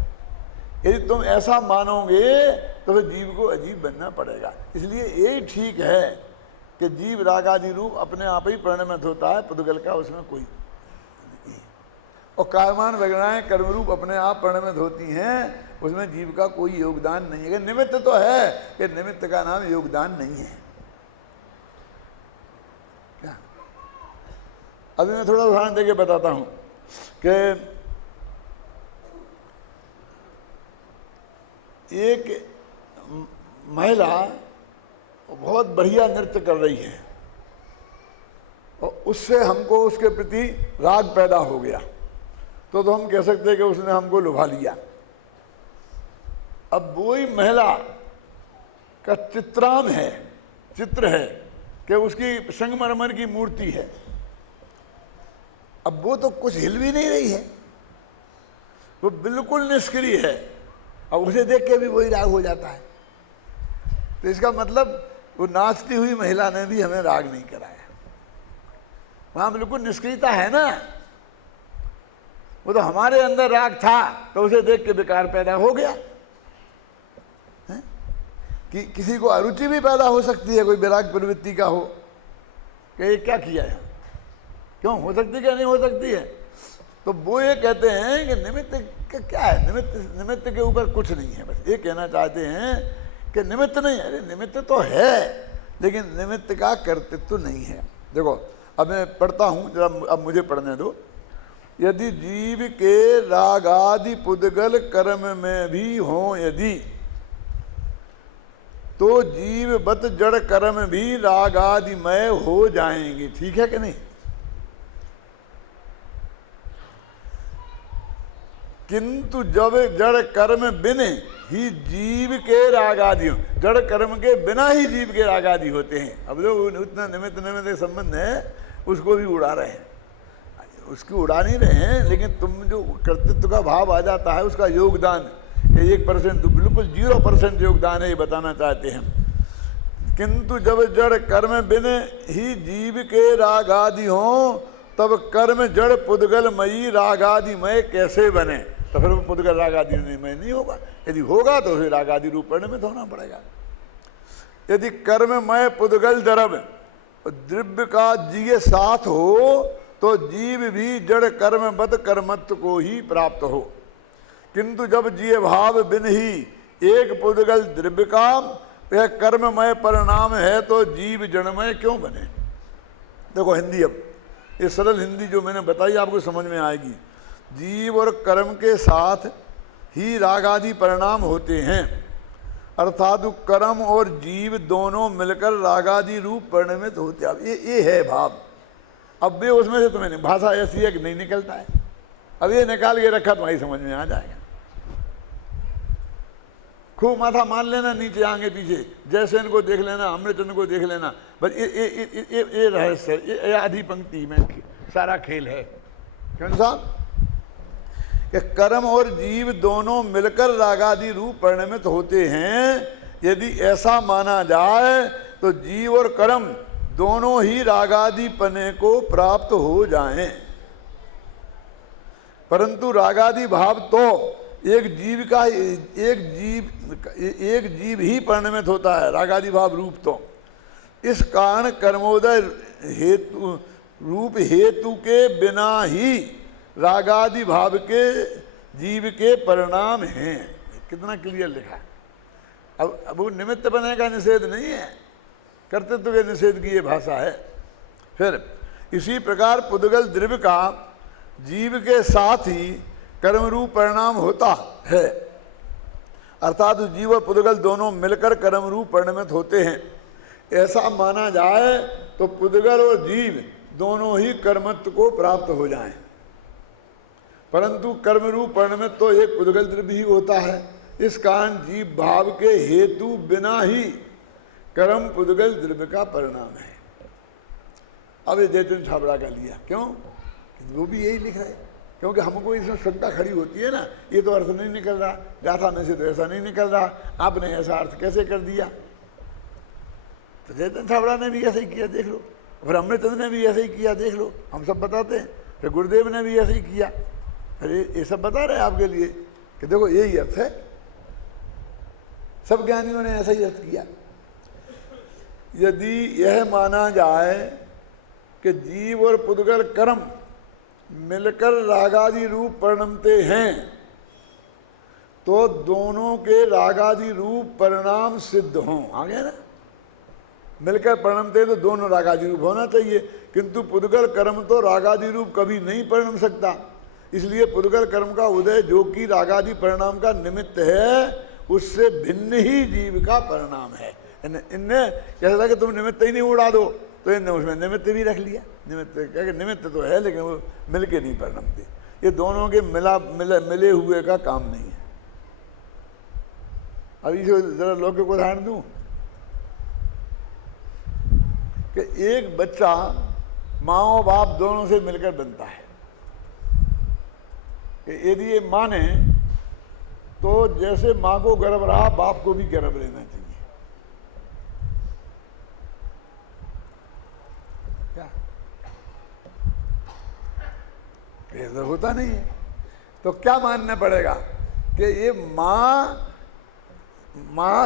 यदि तुम ऐसा मानोगे तो फिर जीव को अजीब बनना पड़ेगा। इसलिए यही ठीक है कि जीव रागादि रूप अपने आप ही परिणमित होता है, पुद्गल का उसमें कोई, और कारमान वगैरह कर्मरूप अपने आप परिणमित होती हैं, उसमें जीव का कोई योगदान नहीं है। निमित्त तो है कि निमित्त का नाम योगदान नहीं है। क्या? अभी मैं थोड़ा उदाहरण देके बताता हूं कि एक महिला बहुत बढ़िया नृत्य कर रही है और उससे हमको उसके प्रति राग पैदा हो गया, तो हम कह सकते हैं कि उसने हमको लुभा लिया। अब वही महिला का चित्राम है, चित्र है कि उसकी संगमरमर की मूर्ति है। अब वो तो कुछ हिल भी नहीं रही है, वो बिल्कुल निष्क्रिय है, और उसे देख के भी वही राग हो जाता है। तो इसका मतलब वो नाचती हुई महिला ने भी हमें राग नहीं कराया। वहां बिल्कुल निष्क्रियता है ना। वो तो हमारे अंदर राग था तो उसे देख के विकार पैदा हो गया। कि किसी को अरुचि भी पैदा हो सकती है, कोई विराग प्रवृत्ति का हो कि ये क्या किया है, क्यों हो सकती क्या नहीं हो सकती है। तो वो ये कहते हैं कि निमित्त का क्या है, निमित्त के ऊपर कुछ नहीं है। बस ये कहना चाहते हैं कि निमित्त नहीं है। अरे निमित्त तो है, लेकिन निमित्त का कर्तृत्व नहीं है। देखो अब मैं पढ़ता हूं, जरा अब मुझे पढ़ने दो। यदि जीव के रागादि पुद्गल कर्म में भी हों यदि, तो जीववत जड़ कर्म भी रागादिमय हो जाएंगे। ठीक है कि नहीं? किंतु जब जड़ कर्म बिन ही जीव के रागादि, जड़ कर्म के बिना ही जीव के रागादि होते हैं। अब जो उतना निमित्त निमित्त संबंध है उसको भी उड़ा रहे हैं, उसकी उड़ा नहीं रहे हैं, लेकिन तुम जो कर्तृत्व का भाव आ जाता है उसका योगदान 1% बिल्कुल 0% योगदान है, ये बताना चाहते हैं। किंतु जब जड़ कर्म बिन ही जीव के रागादि हों तब कर्म जड़ पुद्गलमयी रागादिमय कैसे बने? तो फिर वो पुद्गल रागादिमय नहीं होगा। यदि होगा तो फिर रागादि रूप परिणमित होना पड़ेगा। यदि कर्ममय पुद्गल द्रव्य द्रव्य का जीव साथ हो तो जीव भी जड़ कर्मवत कर्मत्व को ही प्राप्त हो। किंतु जब जीव भाव बिन ही एक पुद्गल द्रव्य का यह कर्ममय परिणाम है तो जीव जड़मय क्यों बने? देखो हिंदी, अब ये सरल हिंदी जो मैंने बताई आपको समझ में आएगी। जीव और कर्म के साथ ही रागादि परिणाम होते हैं, अर्थात कर्म और जीव दोनों मिलकर रागादि रूप परिणमित होते। अब ये है भाव। अब भी उसमें से तुम्हें भाषा ऐसी है कि नहीं निकलता है। अब ये निकाल के रखा तुम्हारी समझ में आ जाएगा। खूब माथा मान लेना, नीचे आगे पीछे, जैसे इनको देख लेना, अमृतचंद्र को देख लेना, बस ये रहस्य, ये आधी पंक्ति में सारा खेल है। क्यों साहब कि कर्म और जीव दोनों मिलकर रागादि रूप परिणमित होते हैं। यदि ऐसा माना जाए तो जीव और कर्म दोनों ही रागादि पने को प्राप्त हो जाएं। परंतु रागादि भाव तो एक जीव ही परिणमित होता है, रागादि भाव रूप तो। इस कारण कर्मोदय हेतु रूप हेतु के बिना ही रागादि भाव के जीव के परिणाम हैं। कितना क्लियर लिखा है। अब वो निमित्त बने का निषेध नहीं है, कर्तृत्व के निषेध की ये भाषा है। फिर इसी प्रकार पुद्गल द्रव्य का जीव के साथ ही कर्म रूप परिणाम होता है, अर्थात जीव और पुद्गल दोनों मिलकर कर्म रूप परिणमित होते हैं। ऐसा माना जाए तो पुद्गल और जीव दोनों ही कर्मत्व को प्राप्त हो जाएं। परंतु कर्म रूप परिणमित तो एक पुद्गल द्रव्य ही होता है। इस कारण जीव भाव के हेतु बिना ही कर्म पुद्गल द्रव्य का परिणाम है। अब ये जयतन छाबड़ा का लिया, क्यों? वो भी यही लिख रहा है, क्योंकि हमको इसमें शंका खड़ी होती है ना, ये तो अर्थ नहीं निकल रहा, गाथा में से तो ऐसा नहीं निकल रहा, आपने ऐसा अर्थ कैसे कर दिया? तो जयतन छाबड़ा ने भी ऐसे ही किया, देख लो। फिर अमृतचंद्र ने भी ऐसे ही किया, देख लो। हम सब बताते हैं। फिर गुरुदेव ने भी ऐसे ही किया। अरे ये सब बता रहे हैं आपके लिए कि देखो यही अर्थ है। सब ज्ञानियों ने ऐसा ही अर्थ किया। यदि यह माना जाए कि जीव और पुद्गल कर्म मिलकर रागादि रूप परिणमते हैं तो दोनों के रागादि रूप परिणाम सिद्ध हों। आ गया ना, मिलकर परिणमते तो दोनों रागादि रूप होना चाहिए, किंतु पुद्गल कर्म तो रागादि रूप कभी नहीं परिणम सकता। इसलिए पुद्गल कर्म का उदय जो कि रागादि परिणाम का निमित्त है, उससे भिन्न ही जीव का परिणाम है। इनने कैसा था कि तुम निमित्त ही नहीं उड़ा दो, तो इनने उसमें निमित्त भी रख लिया। निमित्त तो है लेकिन वो मिलके नहीं परिणमते। ये दोनों के मिले हुए का काम नहीं है। अब इसे जरा लौकिक उदाहरण दूं कि एक बच्चा माँ और बाप दोनों से मिलकर बनता है। कि यदि ये माने तो जैसे माँ को गर्भ रहा, बाप को भी गर्भ लेना चाहिए। क्या ऐसा होता नहीं है? तो क्या मानना पड़ेगा कि ये माँ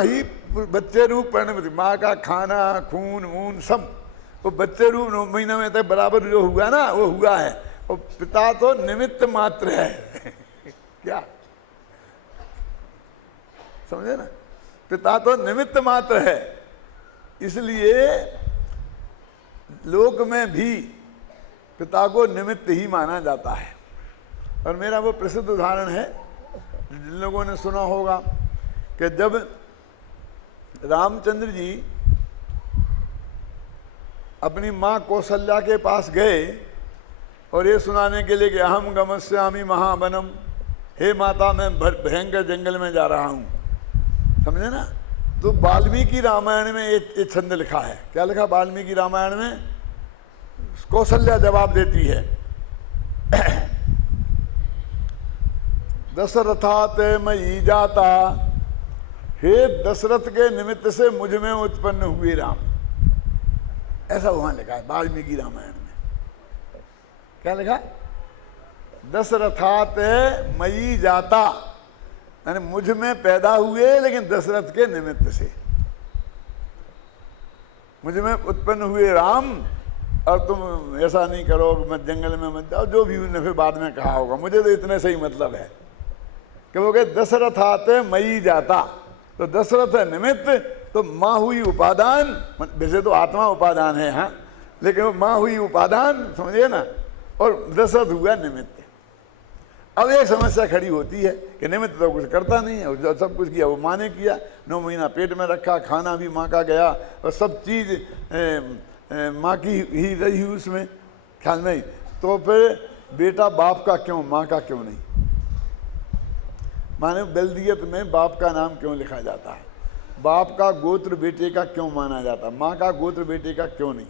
ही बच्चे रूप परिणमित, माँ का खाना खून वून सब वो बच्चे रूप 9 महीने में तक बराबर जो हुआ ना वो हुआ है, और पिता तो निमित्त मात्र है। क्या समझे ना? पिता तो निमित्त मात्र है। इसलिए लोक में भी पिता को निमित्त ही माना जाता है। और मेरा वो प्रसिद्ध उदाहरण है, जिन लोगों ने सुना होगा कि जब रामचंद्र जी अपनी माँ कौशल्या के पास गए और ये सुनाने के लिए कि अहम गमस्यामि महावनम, हे माता मैं भयंकर जंगल में जा रहा हूँ, समझे ना? तो वाल्मीकि रामायण में एक छंद लिखा है। क्या लिखा वाल्मीकि रामायण में? कौशल्या जवाब देती है, दशरथात मयि जाता, हे दशरथ के निमित्त से मुझ में उत्पन्न हुए राम। ऐसा वहां लिखा है वाल्मीकि रामायण में। क्या लिखा? दशरथात मयि जाता, यानी मुझ में पैदा हुए लेकिन दशरथ के निमित्त से। मुझ में उत्पन्न हुए राम, और तुम ऐसा नहीं करो, मत जंगल में मत जाओ, जो भी उन्होंने फिर बाद में कहा होगा। मुझे तो इतने से ही मतलब है कि वो कहे दशरथात मयि जाता, तो दशरथ है निमित्त, तो माँ हुई उपादान। वैसे तो आत्मा उपादान है, हाँ, लेकिन वो माँ हुई उपादान, समझिए ना, और दशरथ हुआ निमित्त। अब एक समस्या खड़ी होती है कि निमित्त तो कुछ करता नहीं है, जो सब कुछ किया वो माँ ने किया, 9 महीना पेट में रखा, खाना भी माँ का गया और सब चीज़ माँ की ही रही उसमें, ख्याल नहीं। तो फिर बेटा बाप का क्यों, माँ का क्यों नहीं? माने बल्दियत में बाप का नाम क्यों लिखा जाता है? बाप का गोत्र बेटे का क्यों माना जाता है? माँ का गोत्र बेटे का क्यों नहीं?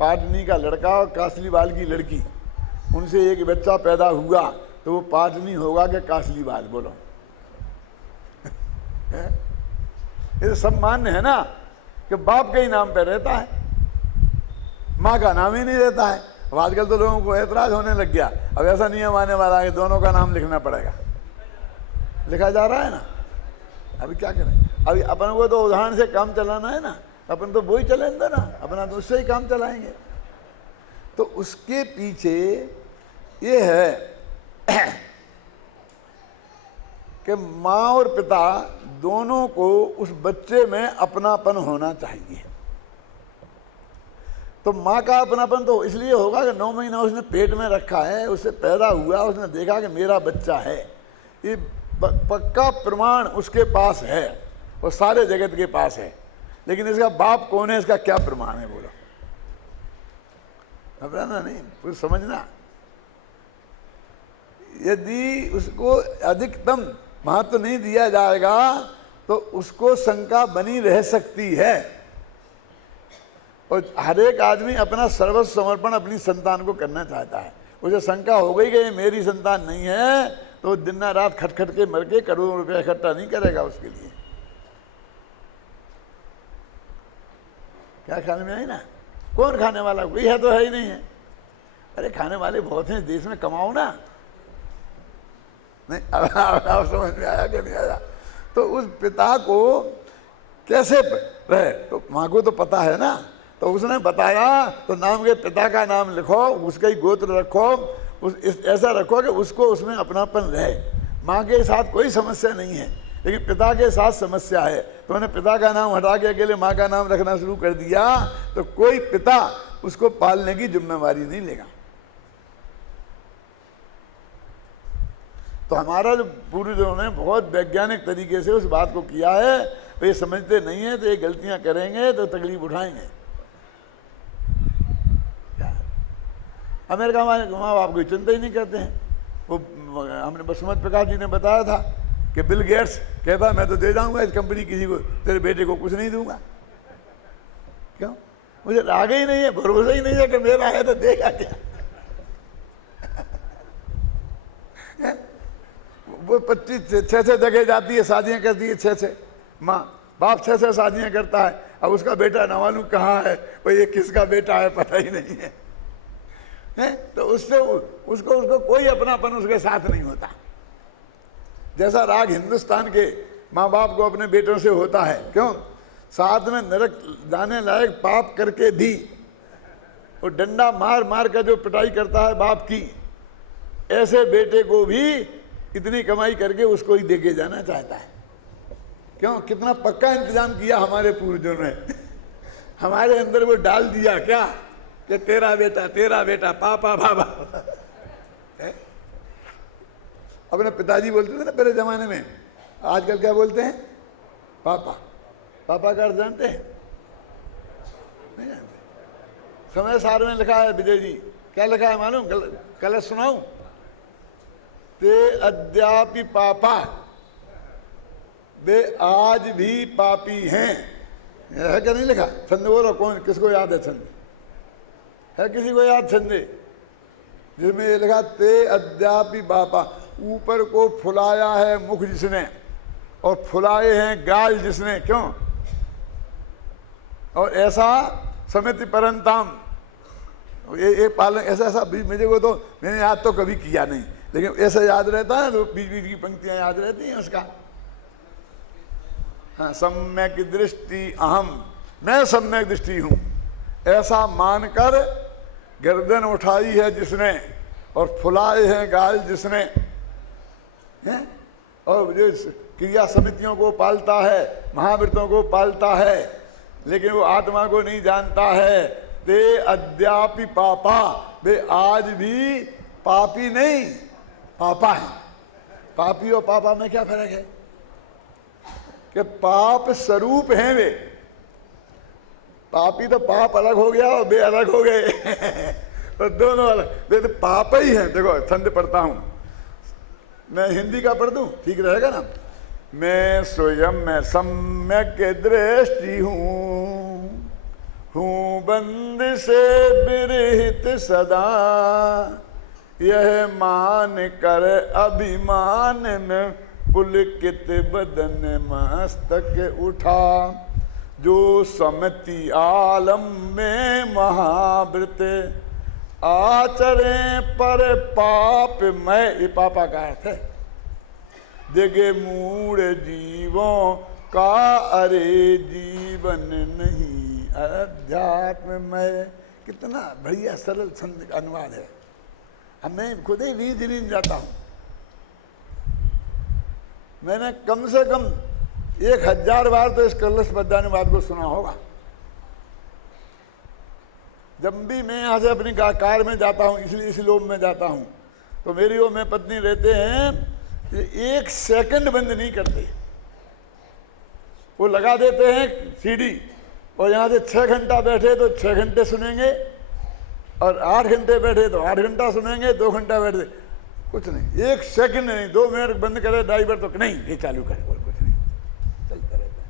पाटनी का लड़का और कासलीवाल की लड़की, उनसे एक बच्चा पैदा हुआ तो वो पाटनी होगा कि कासलीवाल? बोलो। ये तो सब मान्य है ना कि बाप का ही नाम पे रहता है, माँ का नाम ही नहीं रहता है। अब आजकल तो लोगों को ऐतराज होने लग गया, अब ऐसा नियम आने वाला है कि दोनों का नाम लिखना पड़ेगा। लिखा जा रहा है ना, अभी क्या करें? अभी अपन को तो उदाहरण से काम चलाना है ना, अपन तो वही चलेंगे ना, अपना तो उससे ही काम चलाएंगे। तो उसके पीछे ये है कि माँ और पिता दोनों को उस बच्चे में अपनापन होना चाहिए। तो माँ का अपनापन तो इसलिए होगा कि 9 महीना उसने पेट में रखा है, उससे पैदा हुआ, उसने देखा कि मेरा बच्चा है, ये पक्का प्रमाण उसके पास है और सारे जगत के पास है। लेकिन इसका बाप कौन है, इसका क्या प्रमाण है? बोलो। घबराना नहीं, कुछ समझना। यदि उसको अधिकतम महत्व नहीं दिया जाएगा तो उसको शंका बनी रह सकती है। और हर एक आदमी अपना सर्वस्व समर्पण अपनी संतान को करना चाहता है। उसे शंका हो गई कि ये मेरी संतान नहीं है तो दिन रात खटखट के मर के करोड़ों रुपया इकट्ठा नहीं करेगा उसके लिए। क्या ख्याल में आई ना? कौन खाने वाला? कोई है तो है ही नहीं है। अरे खाने वाले बहुत हैं देश में, कमाओ ना। नहीं अब समझ में आया कि नहीं आया? तो उस पिता को कैसे रहे, तो माँ को तो पता है ना, तो उसने बताया तो नाम के पिता का नाम लिखो, उसका ही गोत्र रखो, ऐसा रखो कि उसको उसमें अपनापन रहे। माँ के साथ कोई समस्या नहीं है, लेकिन पिता के साथ समस्या है। तो उन्हें पिता का नाम हटा के अकेले माँ का नाम रखना शुरू कर दिया तो कोई पिता उसको पालने की जिम्मेवारी नहीं लेगा। तो हमारा जो पूर्वजों ने बहुत वैज्ञानिक तरीके से उस बात को किया है, तो ये समझते नहीं है तो ये गलतियां करेंगे तो तकलीफ उठाएंगे। अमेरिका में माँ बाप को चिंता ही नहीं करते हैं। वो हमने बसुमत प्रकाश जी ने बताया था कि बिल गेट्स कहता मैं तो दे जाऊंगा इस कंपनी किसी को, तेरे बेटे को कुछ नहीं दूंगा। क्यों? मुझे राग ही नहीं है, भरोसा ही नहीं है कि मेरा है तो देगा क्या। वो 25-6 जगह जाती है, शादियां करती है 6 माँ बाप 6 शादियां करता है। अब उसका बेटा न मालूम कहाँ है, वो ये किसका बेटा है पता ही नहीं है। तो उससे उसको कोई अपनापन उसके साथ नहीं होता। जैसा राग हिंदुस्तान के माँ बाप को अपने बेटों से होता है। क्यों? साथ में नरक जाने लायक पाप करके भी वो डंडा मार मार कर जो पिटाई करता है बाप की, ऐसे बेटे को भी इतनी कमाई करके उसको ही देके जाना चाहता है। क्यों? कितना पक्का इंतजाम किया हमारे पूर्वजों ने। हमारे अंदर वो डाल दिया क्या कि तेरा बेटा पापा बाबा। अपने पिताजी बोलते थे ना पहले जमाने में, आजकल क्या बोलते हैं? पापा। पापा का अर्थ जानते हैं? नहीं जानते। समय सार में लिखा है विजय जी, क्या लिखा है मालूम? कल सुनाऊं? ते अद्यापि पापा, वे आज भी पापी हैं। है क्या नहीं लिखा? छंद बोलो, कौन किसको याद है छंद? है किसी को याद छंद जिसमें ये लिखा ते अद्यापि पापा? ऊपर को फुलाया है मुख जिसने और फुलाए हैं गाल जिसने। क्यों? और ऐसा समिति परंताम, ये पालन ऐसा मुझे को तो मैंने याद तो कभी किया नहीं, लेकिन ऐसा याद रहता है तो बीच बीच की पंक्तियां याद रहती हैं उसका। हाँ, सम्यक दृष्टि अहम, मैं सम्यक दृष्टि हूं, ऐसा मानकर गर्दन उठाई है जिसने और फुलाए हैं गाल जिसने है? और जो क्रिया समितियों को पालता है, महाव्रतों को पालता है, लेकिन वो आत्मा को नहीं जानता है। ते अद्यापि पापा, वे आज भी पापी नहीं, पापा है। पापी और पापा में क्या फर्क है कि पाप स्वरूप हैं वे। पापी तो पाप अलग हो गया और वे अलग हो गए तो दोनों अलग, वे तो पाप ही हैं। देखो छंद पढ़ता हूं मैं, हिंदी का पढ़ दूं ठीक रहेगा ना। मैं स्वयं में सम्यक दृष्टि हूँ बंद से विरहित सदा, यह मान कर अभिमान में पुलकित बदन मस्तक उठा। जो समति आलम में महाव्रत आचरे पर पाप मैं, ये पापा का अर्थ है, देगे मूढ़ जीवों का अरे जीवन नहीं अध्यात्म में। कितना बढ़िया सरल छंद का अनुवाद है। अब मैं खुद ही रीझ रीझ जाता हूं। मैंने कम से कम 1000 बार तो इस कलश बद्धानुवाद को सुना होगा। जब भी मैं यहाँ से अपनी कार में जाता हूँ, इसलिए इस लोम में जाता हूँ, तो मेरी और मैं पत्नी रहते हैं, ये 1 सेकंड बंद नहीं करते। वो लगा देते हैं सीडी, और यहाँ से 6 घंटा बैठे तो 6 घंटे सुनेंगे, और 8 घंटे बैठे तो 8 घंटा सुनेंगे, 2 घंटा बैठे कुछ नहीं, 1 सेकंड नहीं। 2 मिनट बंद करे ड्राइवर तो नहीं, ये चालू करे, और कुछ नहीं, चलता रहता है।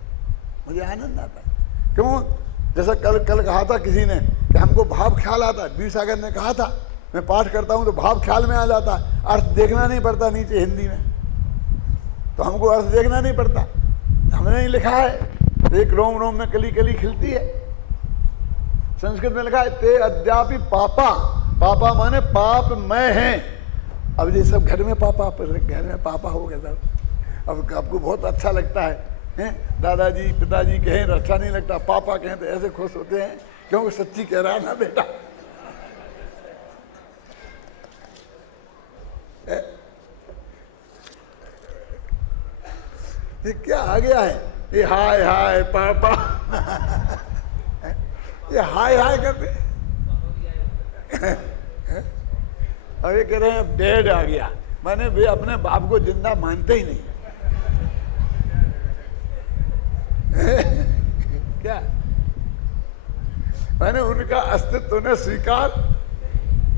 मुझे आनंद आता है। क्यों? जैसा कल कहा था किसी ने कि हमको भाव ख्याल आता है। वीर सागर ने कहा था, मैं पाठ करता हूँ तो भाव ख्याल में आ जाता है, अर्थ देखना नहीं पड़ता नीचे हिंदी में, तो हमको अर्थ देखना नहीं पड़ता। हमने ही लिखा है, एक रोम रोम में कली कली खिलती है। संस्कृत में लिखा है, ते अद्यापि पापा, पापा माने पाप मैं हैं। अब ये सब घर में पापा हो गया सब। अब आपको बहुत अच्छा लगता है, दादाजी पिताजी कहें तो अच्छा नहीं लगता, पापा कहें तो ऐसे खुश होते हैं, क्योंकि सच्ची कह रहा ना बेटा। ये क्या आ गया है, ये हाय हाय पापा ये हाय हाय करते अब ये कह रहे हैं डेड आ गया, माने वे अपने बाप को जिंदा मानते ही नहीं क्या, मैंने उनका अस्तित्व उन्हें स्वीकार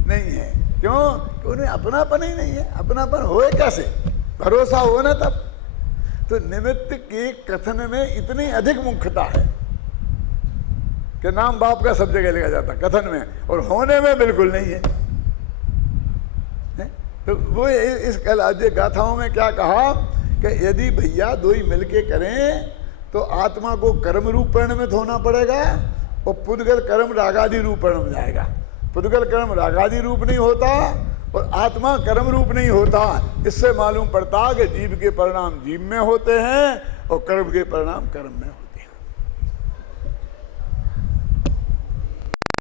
नहीं है। क्यों? उन्हें अपनापन ही नहीं है। अपनापन होए कैसे? भरोसा हो ना तब। तो निमित्त के कथन में इतनी अधिक मुख्यता है कि नाम बाप का सब जगह लिखा जाता कथन में, और होने में बिल्कुल नहीं है। तो वो इस कलाद्य गाथाओं में क्या कहा कि यदि भैया दो ही मिलके करें तो आत्मा को कर्म रूप परिणमित होना पड़ेगा, और पुद्गल कर्म रागादि रूप परिणम जाएगा। पुद्गल कर्म रागादि रूप नहीं होता और आत्मा कर्म रूप नहीं होता। इससे मालूम पड़ता कि जीव के परिणाम जीव में होते हैं और कर्म के परिणाम कर्म में होते हैं।